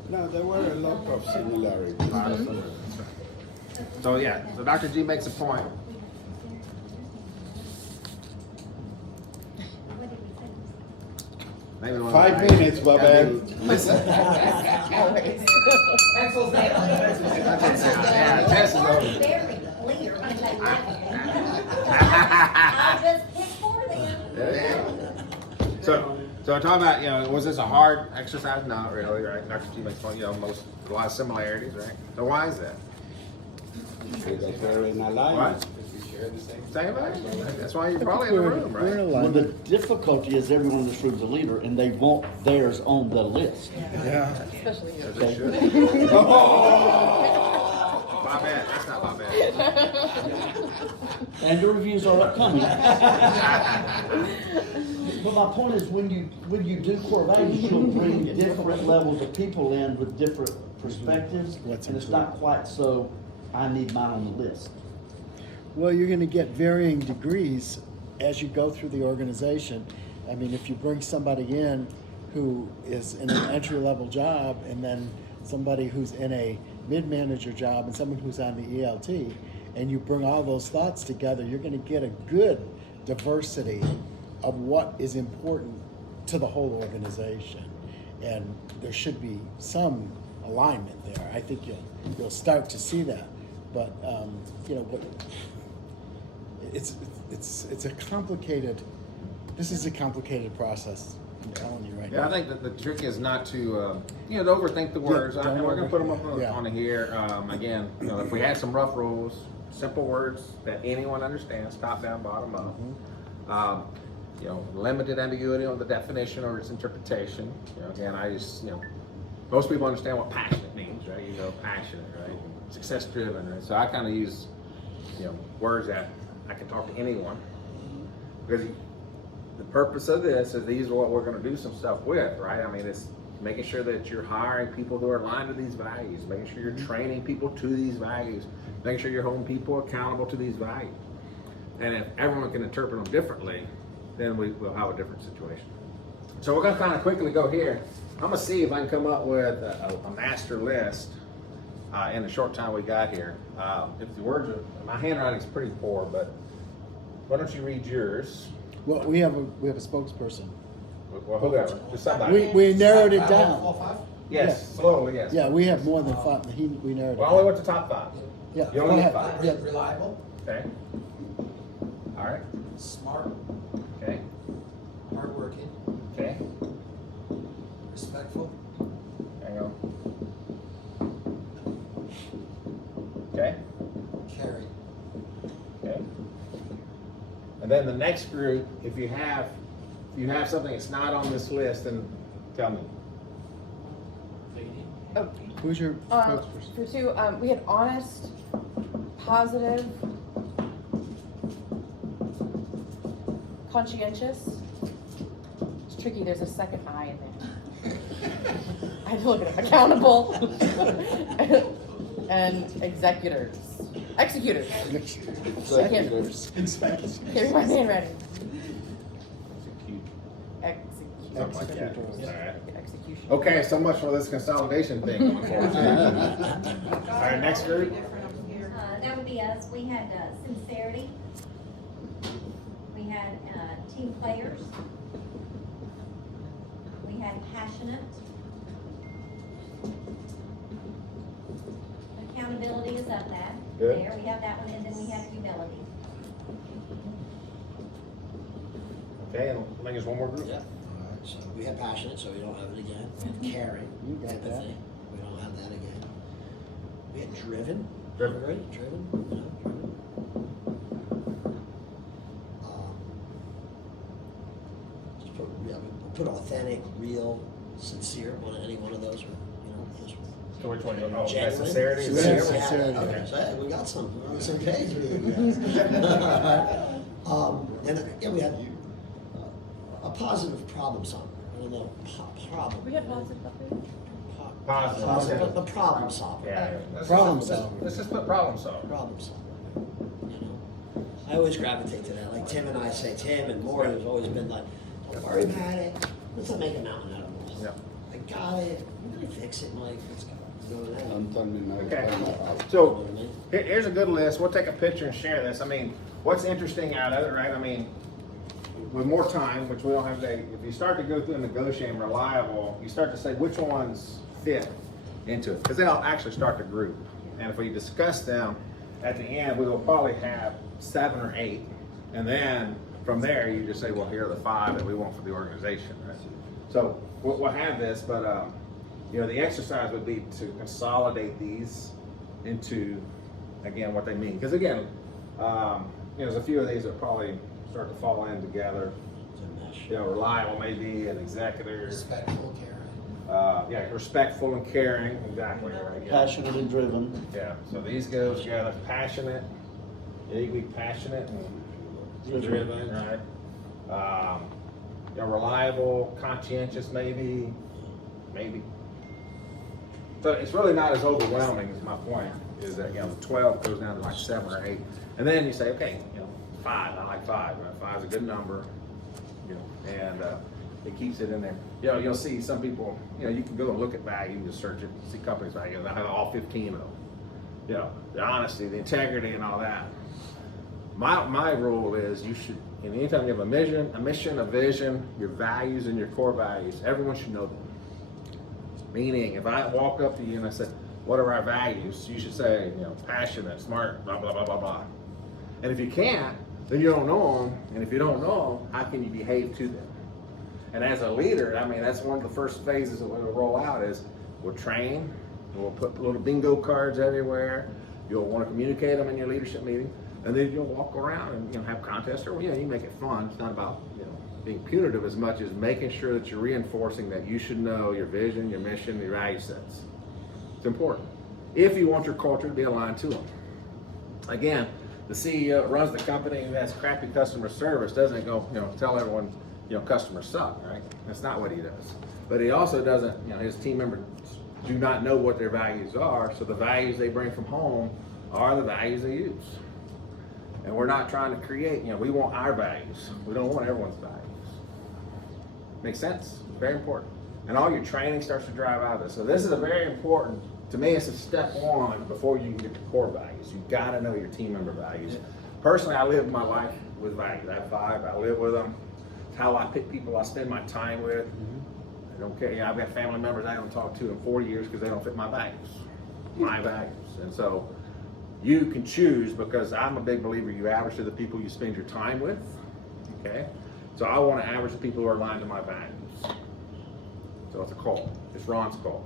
no, there were a lot of similarities. So yeah, so Dr. G makes a point. Maybe one of 5 the- minutes, Babette. Listen. Always. Yeah, test is over. very clear when they I just picked 4 then. So we're talking about, was this a hard exercise? Not really, right? Dr. G makes point, a lot of similarities, right? So why is that? Because we're in alignment. What? Same thing? That's why you're probably in the room, We're in right? Well, the alignment. difficulty is everyone in this room is a leader and they want theirs on the list. Yeah. Especially you. As they should. My bad, that's not my bad. And the reviews are upcoming. But my point is when you do core values, you'll bring different levels of people in with different perspectives. What's And it's not quite so, I need mine on the list. Well, you're gonna get varying degrees as you go through the organization, I mean, if you bring somebody in who is in an entry-level job and then somebody who's in a mid-manager job and someone who's on the ELT, and you bring all those thoughts together, you're gonna get a good diversity of what is important to the whole organization. And there should be some alignment there. I think you'll start to see that. But, you know, it's a complicated, this is a complicated process, I'm telling you right now. Yeah, I think that the trick is not to, you know, to overthink the words. don't We're gonna put them up yeah. on here. Again, you know, if we had some rough rules, simple words that anyone understands, top down, bottom up. You know, limited ambiguity on the definition or its interpretation. You know, again, most people understand what passionate means, right? You know, passionate, right? Success driven, right? So I kind of use, you know, words that I can talk to anyone, because the purpose of this is these are what we're going to do some stuff with, right? I mean, it's making sure that you're hiring people who are aligned to these values, making sure you're training people to these values, making sure you're holding people accountable to these values. And if everyone can interpret them differently, then we'll have a different situation. So we're going to kind of quickly go here. I'm going to see if I can come up with a master list in the short time we got here. If the words are, my handwriting's pretty poor, but why don't you read yours? Well, we have a spokesperson. Well, whoever, just somebody. We narrowed it All down. five? Yes, slowly, yes. Yeah, we have more than five, we narrowed it Well, I only down. went to top 5. Yeah, You only go get ahead. 5. Yeah. Reliable, Okay. All right. smart, Okay. hardworking, Okay. respectful, Hang on. Okay. caring. Okay. And then the next group, if you have something that's not on this list, then tell me. Who's your spokesperson? For 2, we had honest, positive, conscientious. It's tricky, there's a second I in there. I had to look at it. Accountable. And executors. Executors. I can't read my handwriting. Something like that. All right. Execution. Okay, so much for this consolidation thing. All right, next group. That would be us. We had sincerity. We had team players. We had passionate. Accountability is up that. Good. There, we have that one, and then we have humility. Okay, and I think there's one more group. Yeah. All right, so we have passionate, so we don't have it again. We have caring, You got that. empathy, we don't have that again. We had driven. Driven. Right, driven, you know, driven. Just put, yeah, we put authentic, real, sincere, any one of those, or, you know, just So which one? Oh, genuine. sincerity. We have Sincerity. sincerity. Okay, so hey, we got some, we're on the same page with you guys. And yeah, we had a positive problem solver. I don't know, problem. We had positive updates. Positive. The problem solver. Yeah. Problem solver. Let's just put problem solver. Problem solver. You know, I always gravitate to that. Like Tim and I say, Tim and Maury has always been like, don't worry about it. Let's not make a mountain out of a molehill. Yeah. I got it. We're gonna fix it, Mike. Let's go. You know what I mean? Okay. You know So what I mean? here's a good list. We'll take a picture and share this. I mean, what's interesting out of it, right? I mean, with more time, which we don't have today, if you start to go through and negotiate and reliable, you start to say which ones fit into it. Because then I'll actually start the group. And if we discuss them at the end, we will probably have 7 or 8. And then from there, you just say, well, here are the 5 that we want for the organization, right? So we'll have this, but you know, the exercise would be to consolidate these into, again, what they mean. Because again, you know, there's a few of these that probably start to fall in together. It's a mesh. You know, reliable maybe, an executor. Respectful, caring. Yeah, respectful and caring, exactly. Right, yeah. Passionate and driven. Yeah, so these go together, passionate, yeah, you can be passionate and driven, right? You know, reliable, conscientious maybe. So it's really not as overwhelming is my point, is that, you know, 12 goes down to like 7 or 8. And then you say, okay, you know, 5, I like 5. Right? 5 is a good number, you know, and it keeps it in there. You know, you'll see some people, you know, you can go and look at value, you just search it, see companies value, and I have all 15 of them. You know, the honesty, the integrity, and all that. My rule is you should, and anytime you have a mission, a vision, your values and your core values, everyone should know them. Meaning, if I walk up to you and I said, what are our values? You should say, you know, passionate, smart, blah, blah, blah, blah, blah. And if you can't, then you don't know them. And if you don't know them, how can you behave to them? And as a leader, I mean, that's one of the first phases that we'll roll out is we'll train, we'll put little bingo cards everywhere. You'll want to communicate them in your leadership meeting. And then you'll walk around and, you know, have contests, or, you know, you make it fun. It's not about, you know, being punitive as much as making sure that you're reinforcing that you should know your vision, your mission, your value sets. It's important. If you want your culture to be aligned to them. Again, the CEO runs the company who has crappy customer service doesn't go, you know, tell everyone, you know, customers suck, right? That's not what he does. But he also doesn't, you know, his team members do not know what their values are, so the values they bring from home are the values they use. And we're not trying to create, you know, we want our values. We don't want everyone's values. Make sense? Very important. And all your training starts to drive out of this. So this is a very important, to me, it's a step one before you can get to core values. You've got to know your team member values. Personally, I live my life with values. I have 5, I live with them. It's how I pick people I spend my time with. I don't care, you know, I've got family members I haven't talked to in 40 years because they don't fit my values. My values. And so you can choose, because I'm a big believer you average to the people you spend your time with, okay? So I want to average the people who are aligned to my values. So it's a call. It's Ron's call.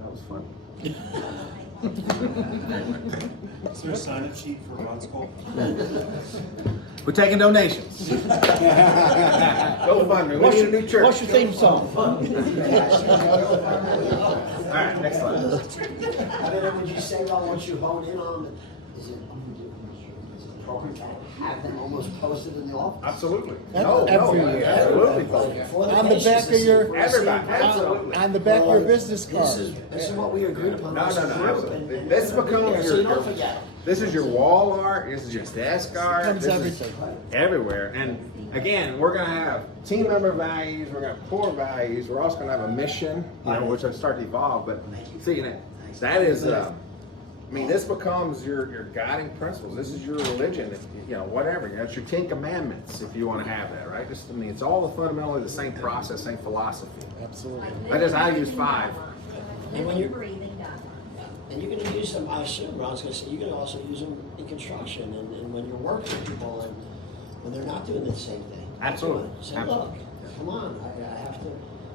That was fun. Is there a sign-up sheet for Ron's call? We're taking donations. GoFundMe. We need a new church. What's your theme song? All right, next slide. I don't know, would you say, Ron, once you hone in on, is it appropriate to have them almost posted in the office? Absolutely. Everywhere. Absolutely. For On the patients back to of see your- for Everybody, safety. absolutely. On the back of your business card. This is what we agreed upon. No, as a no, group, absolutely. and- This and becomes so you don't your, forget. this is your wall art, this is your desk art. Becomes this is everything. everywhere. And again, we're gonna have team member values, we're gonna have core values, we're also gonna have a mission, you know, which will start to evolve, but see, that is, I mean, this becomes your guiding principles. This is your religion, you know, whatever. You know, it's your 10 Commandments if you want to have that, right? Just, I mean, it's all fundamentally the same process, same philosophy. Absolutely. I use 5. And when you're- breathing guidelines. And you're gonna use them, I assume, Ron's gonna say, you're gonna also use them in construction and when you're working with people and when they're not doing the same thing. Absolutely. Say, Absolutely. look, come on, I have to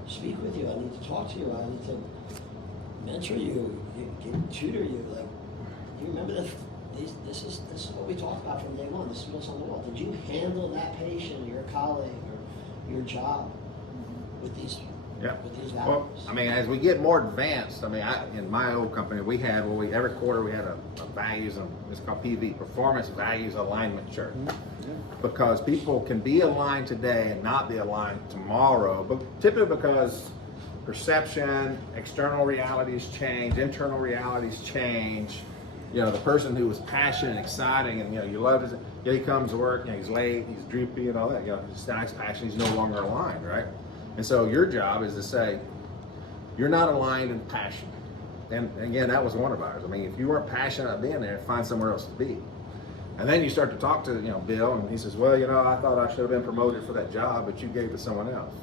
speak with you, I need to talk to you, I need to mentor you, tutor you, like, you remember this is what we talked about from day one, this is what's on the wall. Did you handle that patient, your colleague, or your job with these Yeah. with these Well, values? I mean, as we get more advanced, I mean, in my old company, we had, every quarter we had a values, it's called PV, Performance Values Alignment Chart. Because people can be aligned today and not be aligned tomorrow, but typically because perception, external realities change, internal realities change. You know, the person who was passionate and exciting and, you know, you love his, he comes to work, you know, he's late, he's droopy and all that, you know, his passion, he's no longer aligned, right? And so your job is to say, you're not aligned in passion. And again, that was one of ours. I mean, if you weren't passionate about being there, find somewhere else to be. And then you start to talk to, you know, Bill, and he says, well, you know, I thought I should have been promoted for that job, but you gave it to someone else.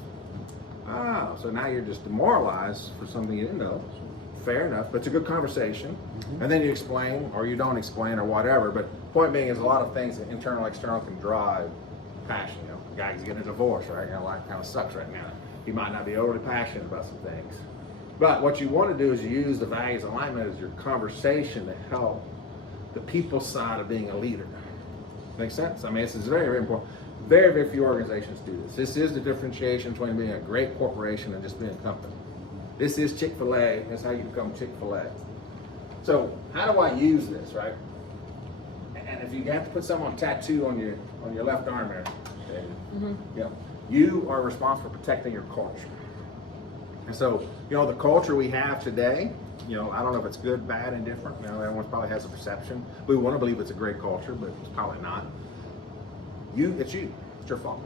Oh, so now you're just demoralized for something you didn't know. Fair enough, but it's a good conversation. And then you explain, or you don't explain, or whatever. But point being is a lot of things that internal, external can drive passion. You know, the guy's getting a divorce, right? You know, life kind of sucks right now. He might not be overly passionate about some things. But what you want to do is use the values alignment as your conversation to help the people side of being a leader. Make sense? I mean, this is very, very important. Very, very few organizations do this. This is the differentiation between being a great corporation and just being a company. This is Chick-fil-A. That's how you become Chick-fil-A. So how do I use this, right? And if you have to put someone tattoo on your left arm there, David, you know, you are responsible for protecting your culture. And so, you know, the culture we have today you know, I don't know if it's good, bad, and different. You know, everyone probably has a perception. We want to believe it's a great culture, but it's probably not. It's you. It's your fault.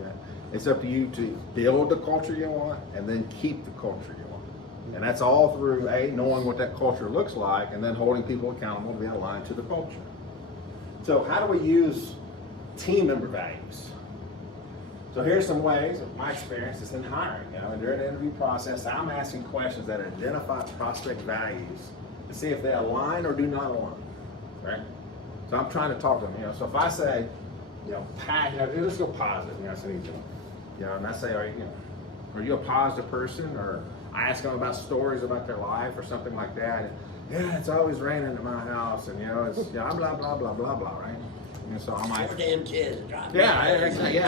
Yeah. It's up to you to build the culture you want and then keep the culture you want. And that's all through knowing what that culture looks like and then holding people accountable to be aligned to the culture. So how do we use team member values? So here's some ways of my experience is in hiring. You know, and during the interview process, I'm asking questions that identify prospect values to see if they align or do not align. Right? So I'm trying to talk to them. You know, so if I say, you know, let's go positive. You know, I say, you know, and I say, are you a positive person? Or I ask them about stories about their life or something like that. And, yeah, it's always raining at my house, and you know, it's blah blah blah blah blah blah, right? And so I'm like, 4 damn kids. yeah, exactly.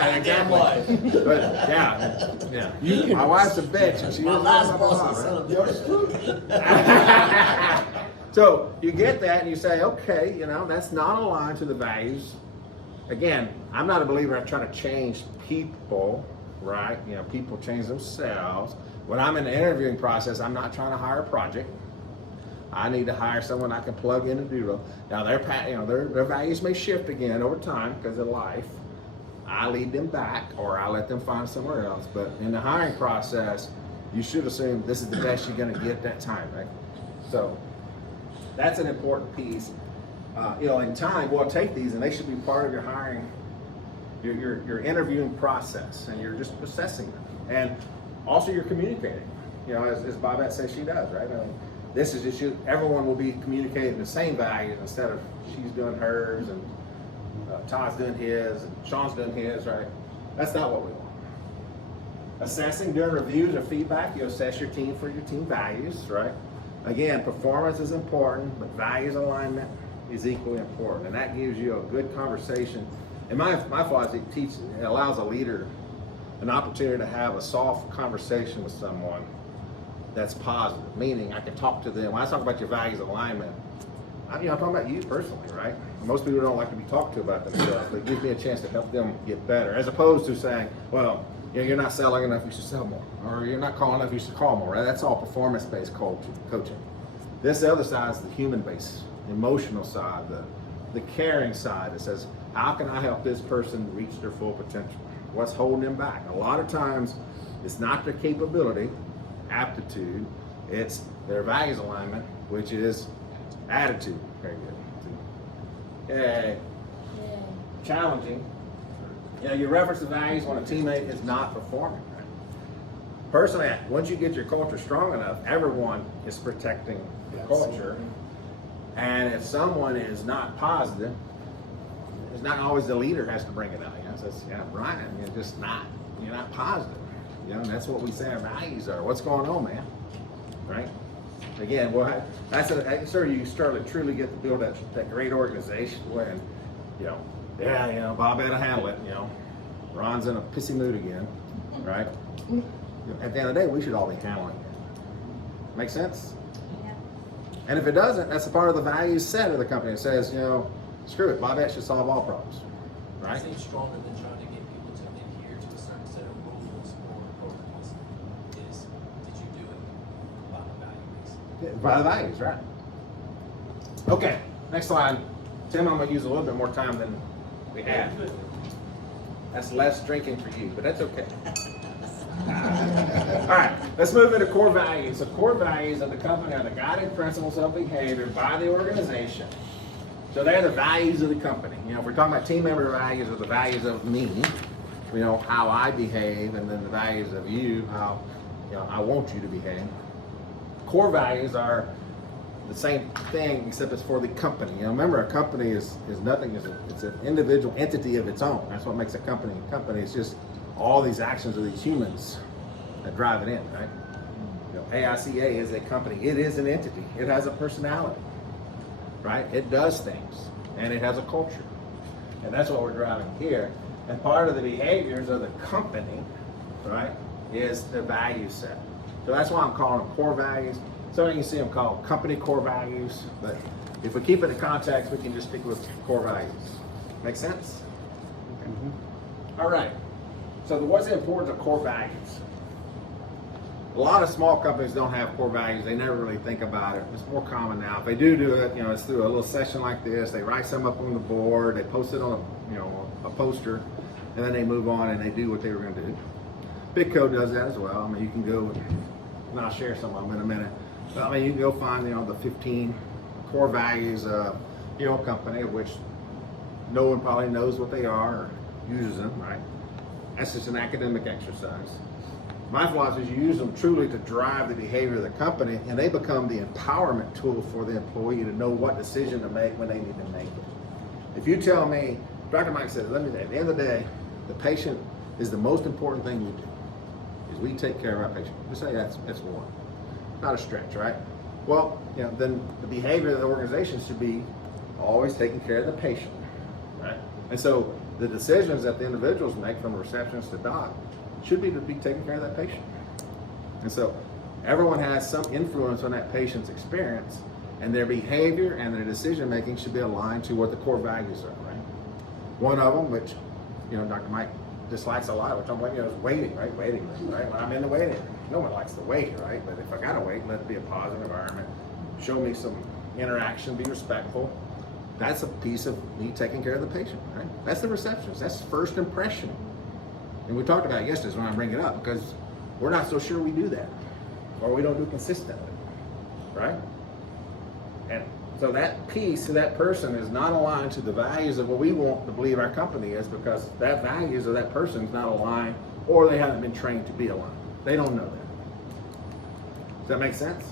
But yeah. My wife's a bitch, and she My is last blah, blah, boss blah, is son of right? So you get that, and you say, okay, you know, that's not aligned to the values. Again, I'm not a believer in trying to change people, right? You know, people change themselves. When I'm in the interviewing process, I'm not trying to hire a project. I need to hire someone I can plug in and do. Now their values may shift again over time because of life. I lead them back or I let them find somewhere else. But in the hiring process, you should assume this is the best you're going to get at that time, right? So that's an important piece. You know, in time, we'll take these and they should be part of your hiring, your interviewing process, and you're just assessing them. And also you're communicating, you know, as Bobette says she does, right? I mean, this is just everyone will be communicating the same values instead of she's doing hers and Todd's doing his and Sean's doing his, right? That's not what we want. Assessing during reviews or feedback, you assess your team for your team values, right? Again, performance is important, but values alignment is equally important, and that gives you a good conversation. And my philosophy it allows a leader an opportunity to have a soft conversation with someone that's positive, meaning I can talk to them. When I talk about your values alignment, I'm talking about you personally, right? Most people don't like to be talked to about themselves, but it gives me a chance to help them get better, as opposed to saying, well, you know, you're not selling enough, you should sell more, or you're not calling enough, you should call more, right? That's all performance-based coaching. This other side is the human-based, emotional side, the caring side that says, how can I help this person reach their full potential? What's holding them back? A lot of times, it's not their capability, aptitude, it's their values alignment, which is attitude. Very good. Challenging. You know, you reference the values when a teammate is not performing. Right? Personally, once you get your culture strong enough, everyone is protecting the culture. And if someone is not positive, it's not always the leader has to bring it out. You know, says, yeah, Brian, you're just not. You're not positive. You know, and that's what we say our values are. What's going on, man? Right? Again, well, you start to truly get to build that great organization when, you know, Bob had to handle it. You know, Ron's in a pissy mood again, right? At the end of the day, we should all be handling it. Make sense? Yeah. And if it doesn't, that's a part of the values set of the company. It says, you know, screw it, Bobette should solve all problems, right? I think stronger than trying to get people to adhere to a certain set of rules or protocols is, did you do it by the value-based? By the values, right? Okay, next slide. Tim, I'm gonna use a little bit more time than we had. That's less drinking for you, but that's okay. All right, let's move into core values. The core values of the company are the guiding principles of behavior by the organization. So they're the values of the company. You know, if we're talking about team member values or the values of me, you know, how I behave, and then the values of you, how, you know, I want you to behave. Core values are the same thing, except it's for the company. You know, remember, a company is nothing. It's an individual entity of its own. That's what makes a company a company. It's just all these actions of these humans that drive it in, right? You know, AICA is a company. It is an entity. It has a personality, right? It does things, and it has a culture. And that's what we're driving here. And part of the behaviors of the company, right, is the value set. So that's why I'm calling them core values. Some of you see them called company core values, but if we keep it in context, we can just stick with core values. Make sense? Okay. All right. So what's the importance of core values? A lot of small companies don't have core values. They never really think about it. It's more common now. If they do it, it's through a little session like this. They write some up on the board. They post it on a poster, and then they move on and they do what they were going to do. Big Code does that as well. I mean, you can go, and I'll share some of them in a minute. But I mean, you can go find the 15 core values of a company, of which no one probably knows what they are or uses them, right? That's just an academic exercise. My philosophy is you use them truly to drive the behavior of the company, and they become the empowerment tool for the employee to know what decision to make when they need to make it. If you tell me, Dr. Mike said, let me say, at the end of the day, the patient is the most important thing we do, is we take care of our patient. We say that's one. Not a stretch, right? Well, then the behavior of the organization should be always taking care of the patient, right? And so the decisions that the individuals make, from receptionist to doc, should be to be taking care of that patient. And so everyone has some influence on that patient's experience, and their behavior and their decision making should be aligned to what the core values are, right? One of them, which Dr. Mike dislikes a lot, which I'm is waiting, right? Waiting room, right? When I'm in the waiting room, no one likes to wait, right? But if I gotta wait, let it be a positive environment. Show me some interaction, be respectful. That's a piece of me taking care of the patient, right? That's the receptionist. That's first impression. And we talked about it yesterday when I bring it up, because we're not so sure we do that, or we don't do consistently, right? And so that piece of that person is not aligned to the values of what we want to believe our company is, because that values of that person is not aligned, or they haven't been trained to be aligned. They don't know that. Does that make sense?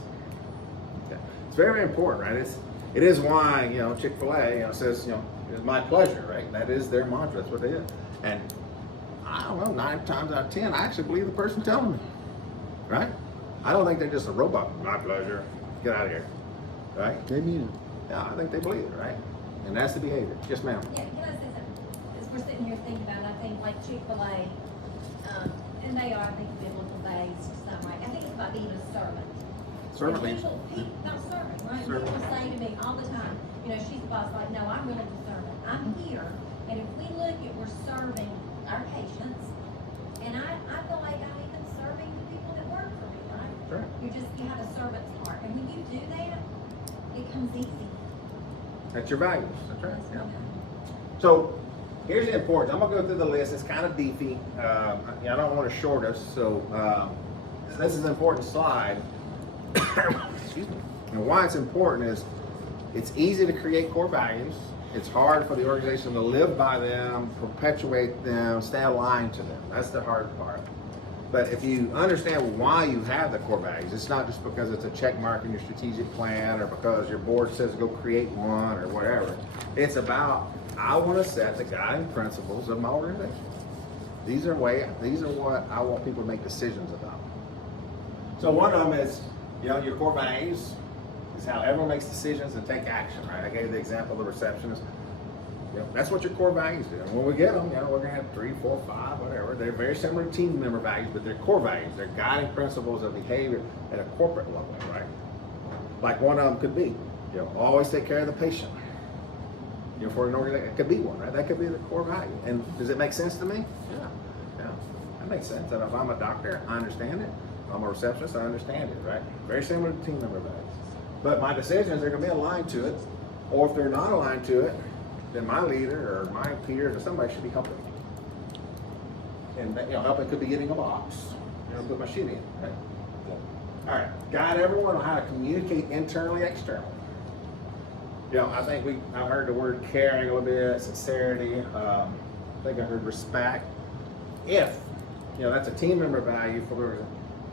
Okay. It's very important, right? It is why Chick-fil-A says it's my pleasure, right? That is their mantra. That's what they do. And I don't know, 9 times out of 10, I actually believe the person telling me, right? I don't think they're just a robot. My pleasure. Get out of here, right? They mean it. Yeah, I think they believe it, right? And that's the behavior. Yes, ma'am. Yeah, can I say something? As we're sitting here thinking about it, I think like Chick-fil-A, and they are, I think, biblical based, something like, I think it's about being a servant. Servant And means- not serving, right? Servant. People say to me all the time, she's the boss, like, no, I'm willing to serve. I'm here, and if we look at we're serving our patients, and I feel like I'm even serving the people that work for me, right? Sure. You have a servant's heart, and when you do that, it comes easy. That's your values. That's right. Yeah. So here's the importance. I'm gonna go through the list. It's kind of beefy. I don't want to short us, so this is an important slide. Excuse me. And why it's important is it's easy to create core values. It's hard for the organization to live by them, perpetuate them, stay aligned to them. That's the hard part. But if you understand why you have the core values, it's not just because it's a check mark in your strategic plan or because your board says go create one or whatever. It's about, I want to set the guiding principles of my organization. These are what I want people to make decisions about. So one of them is, your core values is how everyone makes decisions and take action, right? I gave the example of the receptionist. That's what your core values do. And when we get them, we're gonna have 3, 4, 5, whatever. They're very similar to team member values, but they're core values. They're guiding principles of behavior at a corporate level, right? Like one of them could be, always take care of the patient. For an organization, it could be one, right? That could be the core value. And does it make sense to me? Yeah, that makes sense. And if I'm a doctor, I understand it. If I'm a receptionist, I understand it, right? Very similar to team member values. But my decisions are gonna be aligned to it, or if they're not aligned to it, then my leader or my peers or somebody should be helping me. And helping could be getting a box, put my shit in, right? All right, guide everyone on how to communicate internally, externally. I think I've heard the word caring a little bit, sincerity. I think I heard respect. If that's a team member value for,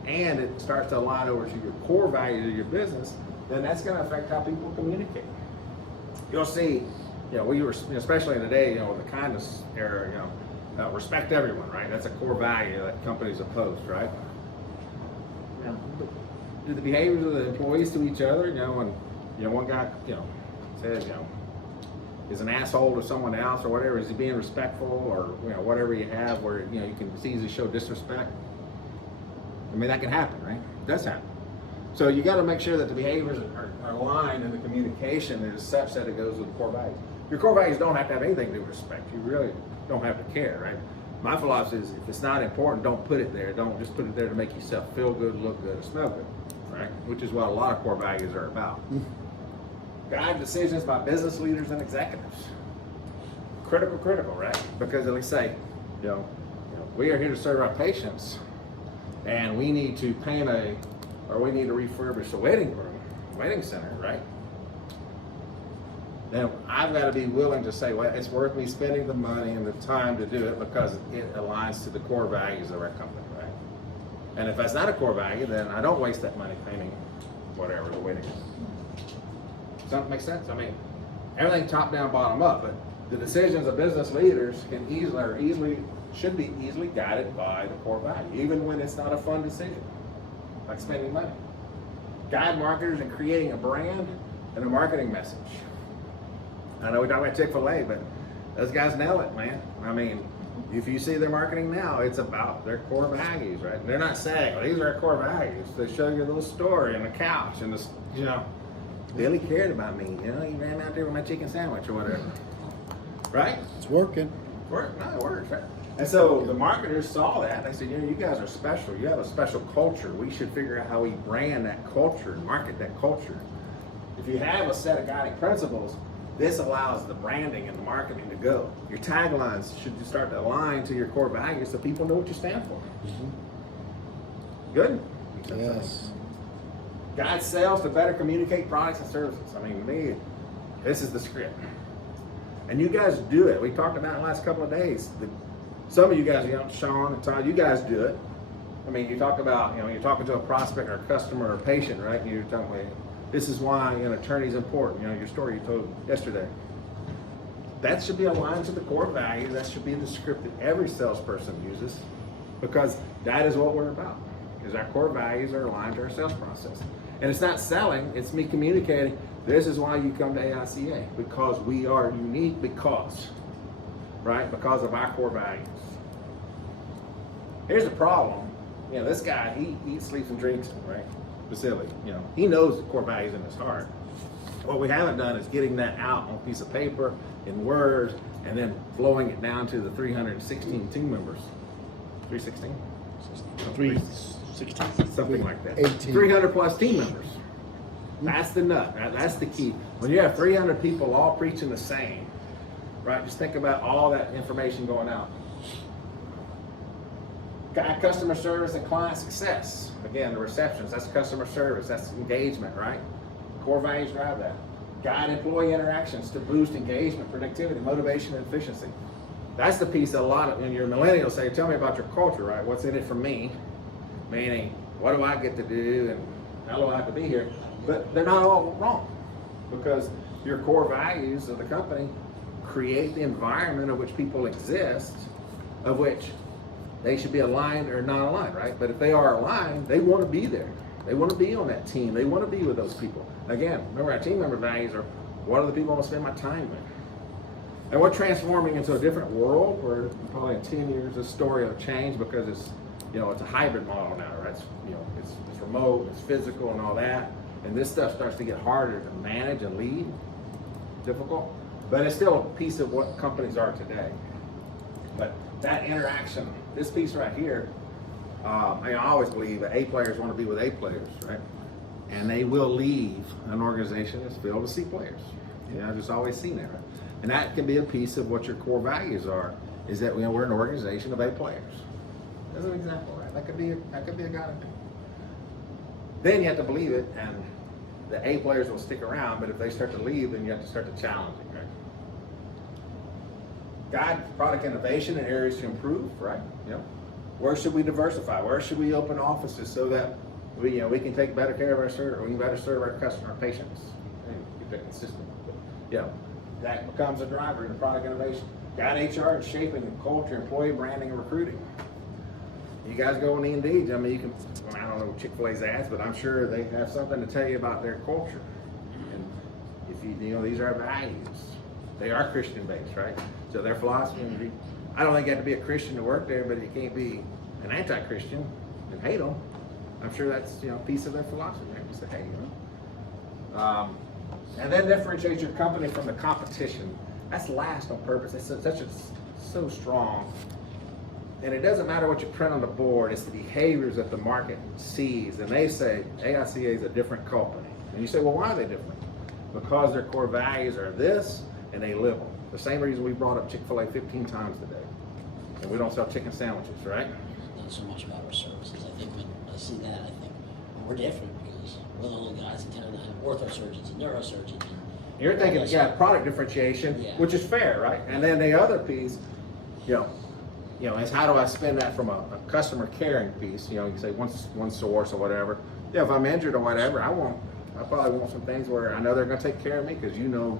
and it starts to align over to your core values of your business, then that's going to affect how people communicate. You'll see, we were, especially in today, with the kindness era, respect everyone, right? That's a core value that companies oppose, right? Do the behaviors of the employees to each other, when one guy, says, is an asshole to someone else or whatever, is he being respectful or, whatever you have where, you can easily show disrespect? I mean, that can happen, right? It does happen. So you got to make sure that the behaviors are aligned and the communication is such that it goes with the core values. Your core values don't have to have anything to do with respect. You really don't have to care, right? My philosophy is if it's not important, don't put it there. Don't just put it there to make yourself feel good, look good, or smell good, right? Which is what a lot of core values are about. Guide decisions by business leaders and executives. Critical, right? Because they say, we are here to serve our patients, and we need to paint we need to refurbish a waiting center, right? Then I've got to be willing to say, well, it's worth me spending the money and the time to do it because it aligns to the core values of our company, right? And if that's not a core value, then I don't waste that money painting whatever the waiting room. Does that make sense? I mean, everything top down, bottom up, but the decisions of business leaders should be easily guided by the core value, even when it's not a fun decision, like spending money. Guide marketers in creating a brand and a marketing message. I know we talk about Chick-fil-A, but those guys nail it, man. I mean, if you see their marketing now, it's about their core values, right? And they're not saying, well, these are our core values. They show you a little story and the couch and Billy cared about me. He ran out there with my chicken sandwich or whatever. Right? It's working. It works, right? And so the marketers saw that. They said, you guys are special. You have a special culture. We should figure out how we brand that culture and market that culture. If you have a set of guiding principles, this allows the branding and the marketing to go. Your taglines should start to align to your core values so people know what you stand for. Good? Yes. Guide sales to better communicate products and services. I mean, to me, this is the script. And you guys do it. We talked about it the last couple of days. Some of you guys, Sean and Todd, you guys do it. I mean, you talk about, you're talking to a prospect or a customer or a patient, right? And you're telling me, this is why an attorney is important. Your story you told yesterday. That should be aligned to the core value. That should be the script that every salesperson uses, because that is what we're about. Because our core values are aligned to our sales process. And it's not selling, it's me communicating, this is why you come to AICA, because we are unique because of our core values. Here's the problem. This guy, he eats, sleeps, and drinks, right? Vasily, he knows the core values in his heart. What we haven't done is getting that out on a piece of paper, in words, and then flowing it down to the 316 team members. 316? 316. Something like that. 18. 300 plus team members. That's the nut. That's the key. When you have 300 people all preaching the same, right? Just think about all that information going out. Guide customer service and client success. Again, the receptions, that's customer service, that's engagement, right? Core values drive that. Guide employee interactions to boost engagement, productivity, motivation, and efficiency. That's the piece that a lot of, when your millennials say, tell me about your culture, right? What's in it for me? Meaning, what do I get to do and how do I have to be here? But they're not all wrong, because your core values of the company create the environment of which people exist, of which they should be aligned or not aligned, right? But if they are aligned, they want to be there. They want to be on that team. They want to be with those people. Again, remember our team member values are, what are the people I want to spend my time with? And we're transforming into a different world where probably in 10 years this story will change, because it's, it's a hybrid model now, right? It's remote, it's physical and all that. And this stuff starts to get harder to manage and lead, difficult. But it's still a piece of what companies are today. But that interaction, this piece right here, I always believe that A players want to be with A players, right? And they will leave an organization that's filled with C players. I've just always seen that, right? And that can be a piece of what your core values are, is that we're an organization of A players. As an example, right? That could be a guiding thing. Then you have to believe it, and the A players will stick around, but if they start to leave, then you have to start to challenge it, right? Guide product innovation in areas to improve, right? Where should we diversify? Where should we open offices so that we can take better care of our service, we can better serve our customer, patients, and keep that consistent. That becomes a driver in product innovation. Guide HR in shaping the culture, employee branding, and recruiting. You guys go on Indeed. I mean, you can. I don't know Chick-fil-A's ads, but I'm sure they have something to tell you about their culture. And if these are values. They are Christian-based, right? So their philosophy. I don't think you have to be a Christian to work there, but you can't be an anti-Christian and hate them. I'm sure that's a piece of their philosophy. Right? You say, hey, and then differentiate your company from the competition. That's last on purpose. It's so strong. And it doesn't matter what you print on the board, it's the behaviors that the market sees. And they say AICA is a different company. And you say, well, why are they different? Because their core values are this, and they live them. The same reason we brought up Chick-fil-A 15 times today. And we don't sell chicken sandwiches, right? Not so much about our services. I think when I see that, I think we're different because we're the only guys in town that have orthosurgeons and neurosurgeons. And You're thinking, yeah, product differentiation, Yeah. which is fair, right? And then the other piece, you know, is how do I spin that from a customer caring piece? You know, you say one source or whatever. Yeah, if I'm injured or whatever, I probably want some things where I know they're going to take care of me because you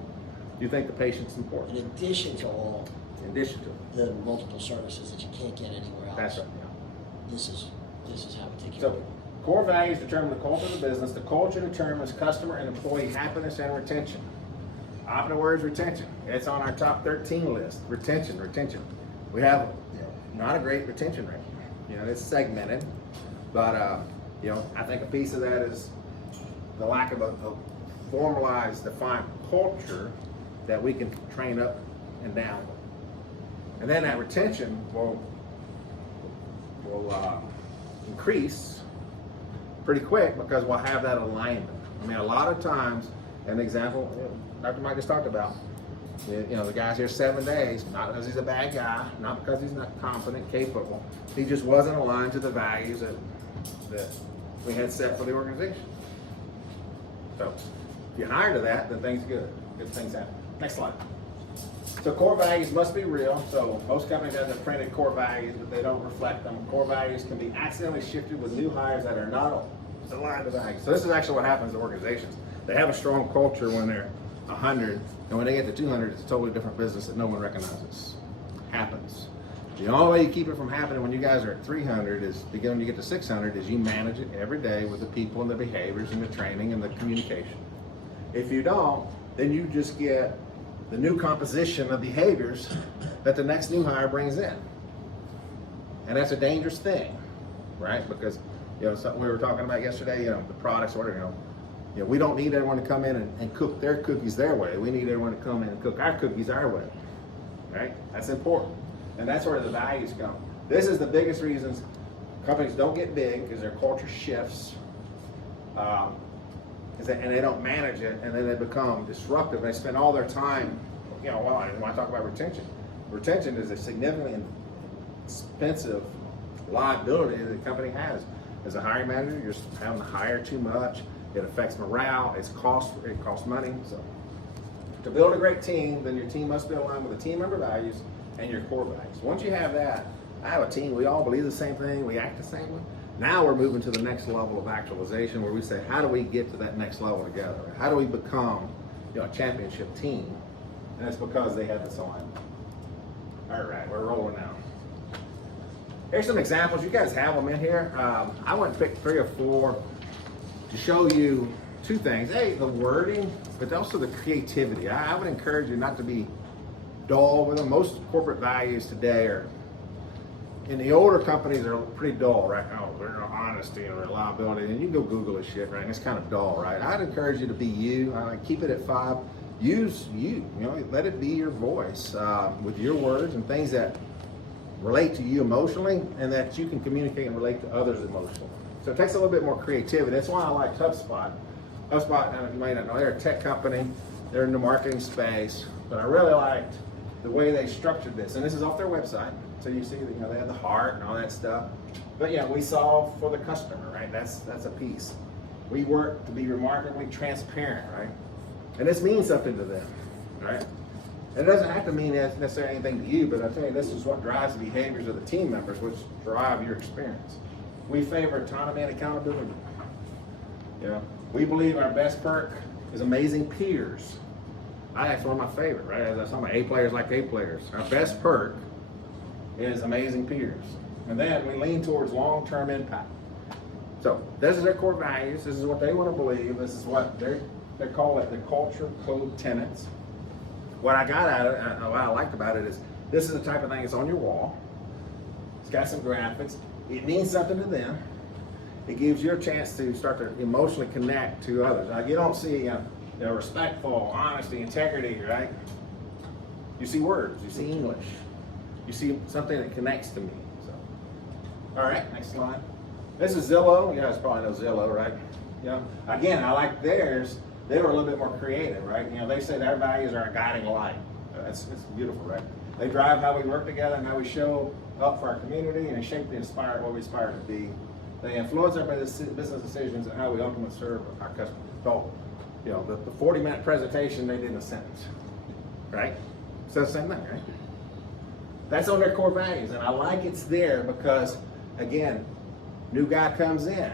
think the patient's important. in addition to all In addition to the multiple services that you can't get anywhere else. that's right. Yeah. This is how we take care So of people. core values determine the culture of the business. The culture determines customer and employee happiness and retention. Often the word is retention. It's on our top 13 list. Retention. We have not a great retention rate. You know, it's segmented, but I think a piece of that is the lack of a formalized, defined culture that we can train up and down. And then that retention will increase pretty quick because we'll have that alignment. I mean, a lot of times, an example Dr. Mike just talked about, the guy's here 7 days, not because he's a bad guy, not because he's not competent, capable. He just wasn't aligned to the values that we had set for the organization. So if you hire to that, then things are good. Good things happen. Next slide. So core values must be real. So most companies have printed core values, but they don't reflect them. Core values can be accidentally shifted with new hires that are not aligned to values. So this is actually what happens to organizations. They have a strong culture when they're 100, and when they get to 200, it's a totally different business that no one recognizes. Happens. The only way you keep it from happening when you guys are at 300 is beginning to get to 600 is you manage it every day with the people and the behaviors and the training and the communication. If you don't, then you just get the new composition of behaviors that the next new hire brings in. And that's a dangerous thing, right? Because, something we were talking about yesterday, the products order, we don't need everyone to come in and cook their cookies their way. We need everyone to come in and cook our cookies our way, right? That's important. And that's where the values come. This is the biggest reasons companies don't get big because their culture shifts. And they don't manage it, and then they become disruptive. They spend all their time, when I talk about retention. Retention is a significantly expensive liability that the company has. As a hiring manager, you're having to hire too much. It affects morale. It costs money. So to build a great team, then your team must be aligned with the team member values and your core values. Once you have that, I have a team. We all believe the same thing. We act the same way. Now we're moving to the next level of actualization where we say, how do we get to that next level together? How do we become a championship team? And it's because they had this alignment. All right, we're rolling now. Here's some examples. You guys have them in here. I went and picked 3 or 4 to show you 2 things. The wording, but also the creativity. I would encourage you not to be dull with them. Most corporate values today are, in the older companies, they're pretty dull, right? They're honesty and reliability, and you can go Google this shit, right? And it's kind of dull, right? I'd encourage you to be you. Keep it at 5. Use you. Let it be your voice with your words and things that relate to you emotionally, and that you can communicate and relate to others emotionally. So it takes a little bit more creativity. That's why I like HubSpot. HubSpot, you may not know, they're a tech company. They're in the marketing space, but I really liked the way they structured this. And this is off their website. So you see that they have the heart and all that stuff. But we solve for the customer, right? That's a piece. We work to be remarkably transparent, right? And this means something to them, right? And it doesn't have to mean necessarily anything to you, but I tell you, this is what drives the behaviors of the team members, which drive your experience. We favor autonomy and accountability. We believe our best perk is amazing peers. That's one of my favorite, right? As I was talking about, A players like A players. Our best perk is amazing peers. And then we lean towards long-term impact. So this is their core values. This is what they want to believe. This is what they call it the culture code tenets. What I got out of it, what I liked about it is this is the type of thing that's on your wall. It's got some graphics. It means something to them. It gives you a chance to start to emotionally connect to others. Now, you don't see respectful, honesty, integrity, right? You see words. You see English. You see something that connects to me. So All right, next slide. This is Zillow. You guys probably know Zillow, right? You know, again, I like theirs. They were a little bit more creative, right? You know, they say their values are a guiding light. It's beautiful, right? They drive how we work together and how we show up for our community and shape the inspire what we aspire to be. They influence our business decisions and how we ultimately serve our customers. So, you know, the 40-minute presentation they did in a sentence, right? So the same thing, right? That's on their core values, and I like it's there because, again, new guy comes in,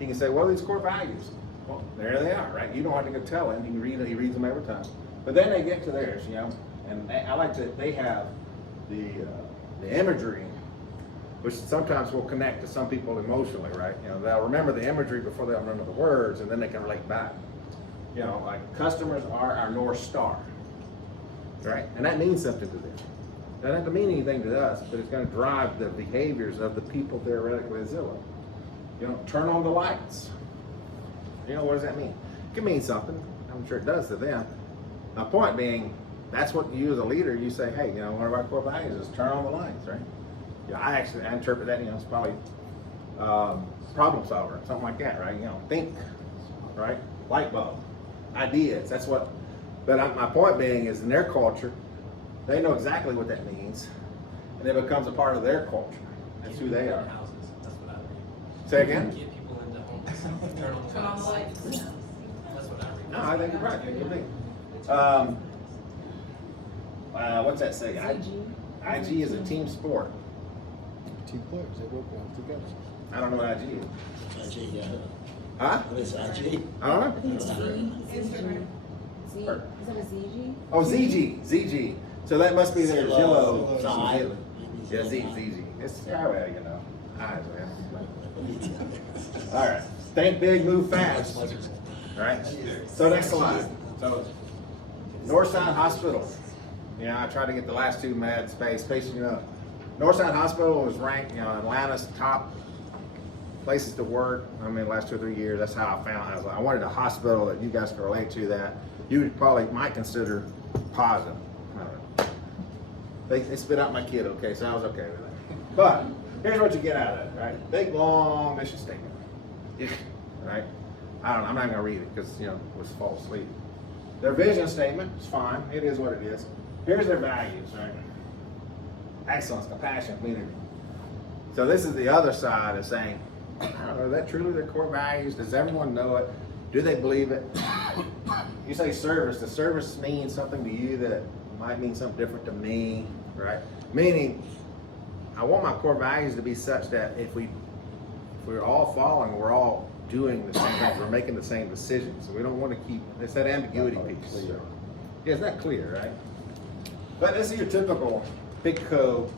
he can say, what are these core values? Well, there they are, right? You don't have to go tell him. He reads them every time. But then they get to theirs, you know, and I like that they have the imagery, which sometimes will connect to some people emotionally, right? You know, they'll remember the imagery before they'll remember the words, and then they can relate back. You know, like customers are our North Star, right? And that means something to them. It doesn't have to mean anything to us, but it's going to drive the behaviors of the people theoretically at Zillow. You know, turn on the lights. You know, what does that mean? It can mean something. I'm sure it does to them. My point being, that's what you as a leader, you say, hey, you know, one of our core values is turn on the lights, right? Yeah, I interpret that, you know, it's probably problem solver, something like that, right? You know, think, right? Light bulb, ideas, that's what, but my point being is in their culture, they know exactly what that means, and it becomes a part of their culture. That's who they are. Houses, that's what I read. Say again? Get people into homes, turn on the lights. That's what I read. No, I think you're right. You're right. What's that say? IG is a team sport. Team players, they work well together. I don't know what IG is. IG, yeah. Huh? What is IG? I don't know. I think it's Instagram. Z, is that a ZG? Oh, ZG. So that must be their Zillow. Zillow. Yeah, ZG. It's, well, you know. Eyes, man. All right. Think big, move fast. All right. So next slide. So Northside Hospital. Yeah, I tried to get the last two mad spacing up. Northside Hospital was ranked, you know, Atlanta's top places to work. I mean, the last 2 or 3 years. That's how I found. I wanted a hospital that you guys could relate to that you would probably might consider positive. They spit out my kid, okay, so I was okay with that. But here's what you get out of it, right? Big, long mission statement, right? I don't know, I'm not gonna read it because, you know, it was fall asleep. Their vision statement is fine, it is what it is. Here's their values, right? Excellence, compassion, community. So this is the other side of saying, I don't know, is that truly their core values? Does everyone know it? Do they believe it? You say service, does service mean something to you that might mean something different to me, right? Meaning, I want my core values to be such that if we're all following, we're all doing the same thing, we're making the same decisions. So we don't want to keep, it's that ambiguity piece. Yeah, it's not clear, right? But this is your typical PICO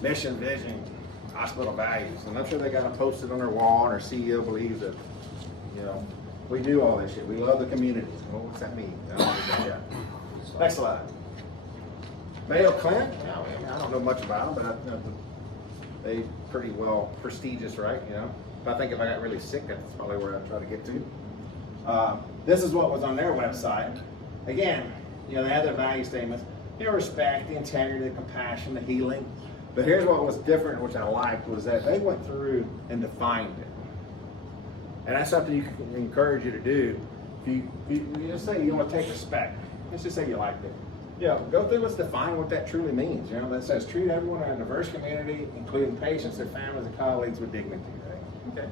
mission, vision, hospital values. And I'm sure they got them posted on their wall and our CEO believes that, you know, we do all this shit. We love the community. Well, what's that mean? I don't know yet. Next slide. Mayo Clinic. I don't know much about them, but I know they pretty well prestigious, right? You know, if I got really sick, that's probably where I'd try to get to. This is what was on their website. Again, you know, they had their value statements. You know, respect, the integrity, the compassion, the healing. But here's what was different, which I liked, was that they went through and defined it. And that's something you can encourage you to do. If you just say you want to take respect, let's just say you like it. Yeah, go through, let's define what that truly means. You know, that says treat everyone in a diverse community, including patients, their families, and colleagues with dignity, right? Okay.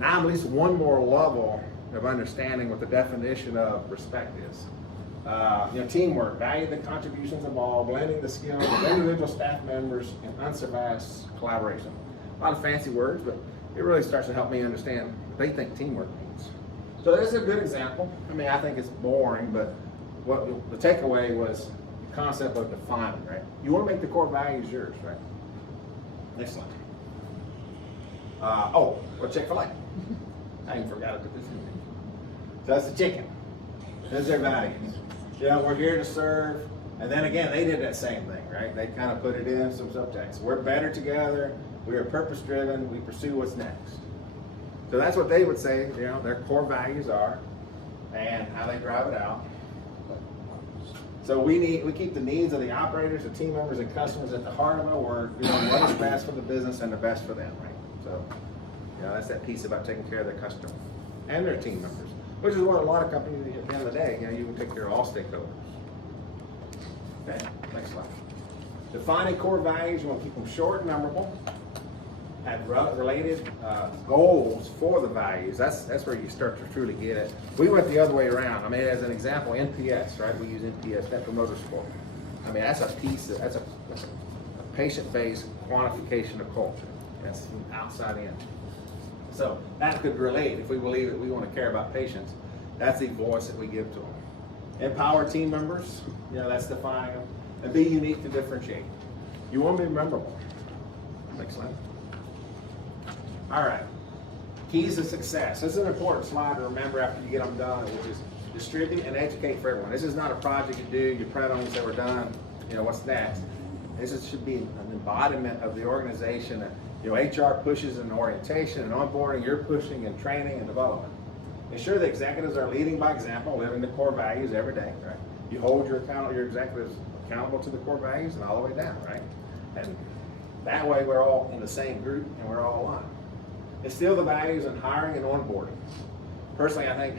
Now at least one more level of understanding what the definition of respect is. You know, teamwork, value the contributions of all, blending the skills of individual staff members, and unsurpassed collaboration. A lot of fancy words, but it really starts to help me understand what they think teamwork means. So this is a good example. I mean, I think it's boring, but what the takeaway was the concept of defining, right? You want to make the core values yours, right? Next slide. Well, Chick-fil-A. I even forgot to put this in there. So that's the chicken. Those are their values. You know, we're here to serve. And then again, they did that same thing, right? They kind of put it in some subtext. We're better together. We are purpose-driven. We pursue what's next. So that's what they would say, you know, their core values are and how they drive it out. So we keep the needs of the operators, the team members, and customers at the heart of our work, doing what is best for the business and the best for them, right? So, that's that piece about taking care of their customer and their team members, which is what a lot of companies, at the end of the day, you can take care of all stakeholders. Okay, next slide. Defining core values, you want to keep them short and memorable. Have related goals for the values. That's where you start to truly get it. We went the other way around. I mean, as an example, NPS, right? We use NPS, Net Promoter Score. I mean, that's a piece. That's a patient-based quantification of culture. That's from outside in. So that could relate if we believe that we want to care about patients. That's the voice that we give to them. Empower team members. That's defining them. And be unique to differentiate. You want to be memorable. Next slide. All right, keys to success. This is an important slide to remember after you get them done, which is distribute and educate for everyone. This is not a project you do, you print on and say we're done, what's next? Should be an embodiment of the organization that, HR pushes in orientation and onboarding, you're pushing in training and development. Ensure the executives are leading by example, living the core values every day, right? You hold your executives accountable to the core values and all the way down, right? And that way we're all in the same group and we're all aligned. Instill the values in hiring and onboarding. Personally, I think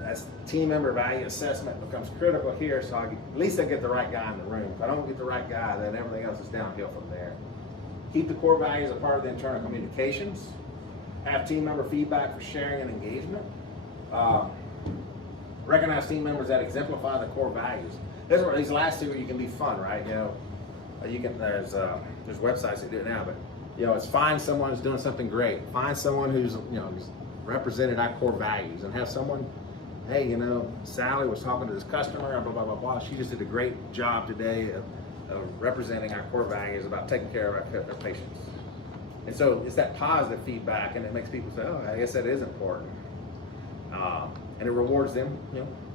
that's team member value assessment becomes critical here, so at least I get the right guy in the room. If I don't get the right guy, then everything else is downhill from there. Keep the core values a part of the internal communications. Have team member feedback for sharing and engagement. Recognize team members that exemplify the core values. This is where these last two, you can be fun, right? There's websites that do it now, but it's find someone who's doing something great. Find someone who's represented our core values, and have someone, hey, Sally was talking to this customer, and blah blah blah blah. She just did a great job today of representing our core values about taking care of our patients. And so it's that positive feedback, and it makes people say, oh, I guess that is important, and it rewards them,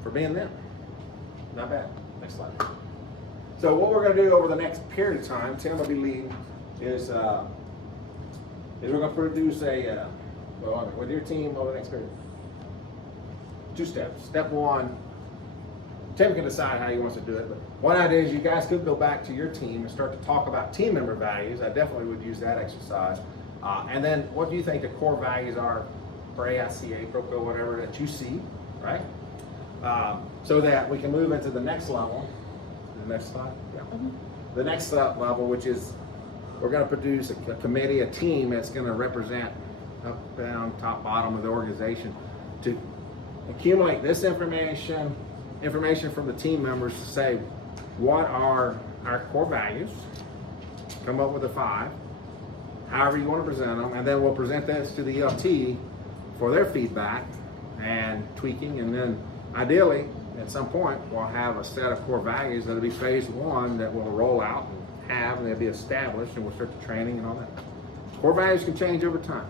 for being them. Not bad. Next slide. So what we're going to do over the next period of time, Tim will be leading, is we're going to produce with your team over the next period. 2 steps. Step 1, Tim can decide how he wants to do it, but one idea is you guys could go back to your team and start to talk about team member values. I definitely would use that exercise. And then what do you think the core values are for AICA, ProCo, whatever that you see, right? So that we can move into the next level. The next slide? Yeah. Mm-hmm. The next level, which is we're going to produce a committee, a team that's going to represent up, down, top, bottom of the organization to accumulate this information from the team members to say, what are our core values? Come up with the 5, however you want to present them, and then we'll present this to the ELT for their feedback and tweaking, and then ideally, at some point, we'll have a set of core values that'll be phase 1 that we'll roll out and they'll be established, and we'll start the training and all that. Core values can change over time,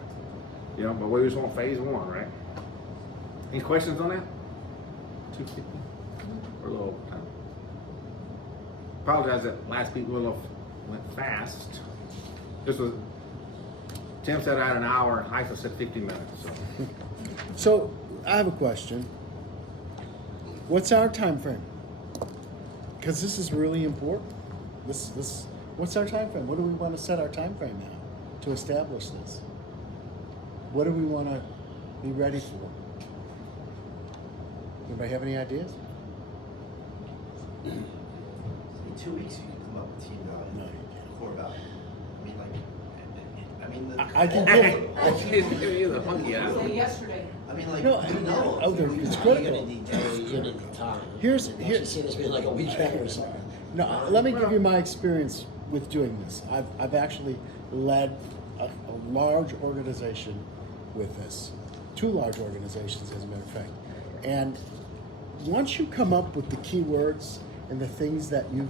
but we just want phase 1, right? Any questions on that? 250? We're a little over time. Apologize that last week went fast. Tim said I had an hour, and Heifel said 50 minutes. So I have a question. What's our time frame? Because this is really important. What's our time frame? What do we want to set our time frame now to establish this? What do we want to be ready for? Anybody have any ideas? In 2 weeks, you can come up with team value. No, you can't. Core value. I can give you the monkey eye. Say yesterday. It's critical. You're gonna need time. Here's You see this being like a weekend or something. No, let me give you my experience with doing this. I've actually led a large organization with this. 2 large organizations, as a matter of fact. And once you come up with the keywords and the things that you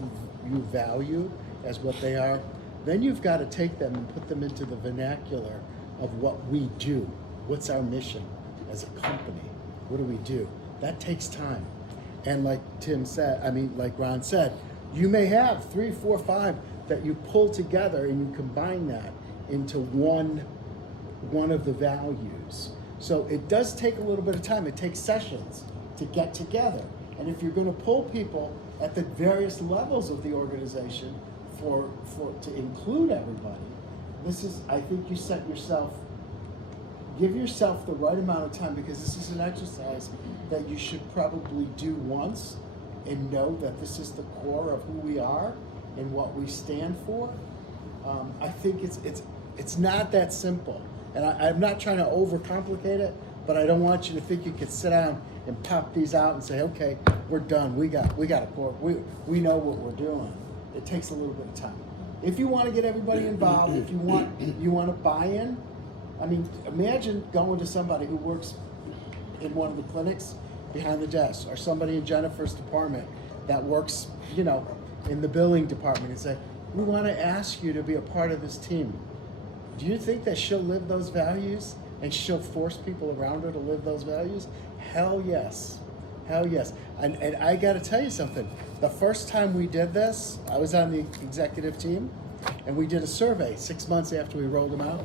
value as what they are, then you've got to take them and put them into the vernacular of what we do. What's our mission as a company? What do we do? That takes time. And like Ron said, you may have 3, 4, 5 that you pull together and you combine that into one of the values. So it does take a little bit of time. It takes sessions to get together. And if you're gonna pull people at the various levels of the organization to include everybody, I think you set yourself, give yourself the right amount of time, because this is an exercise that you should probably do once and know that this is the core of who we are and what we stand for. I think it's not that simple. And I'm not trying to overcomplicate it, but I don't want you to think you could sit down and pop these out and say, okay, we're done. We got a core. We know what we're doing. It takes a little bit of time. If you want to get everybody involved, if you want to buy in, I mean, imagine going to somebody who works in one of the clinics behind the desk, or somebody in Jennifer's department that works, you know, in the billing department, and say, we want to ask you to be a part of this team. Do you think that she'll live those values and she'll force people around her to live those values? Hell yes. Hell yes. And I got to tell you something. The first time we did this, I was on the executive team, and we did a survey 6 months after we rolled them out.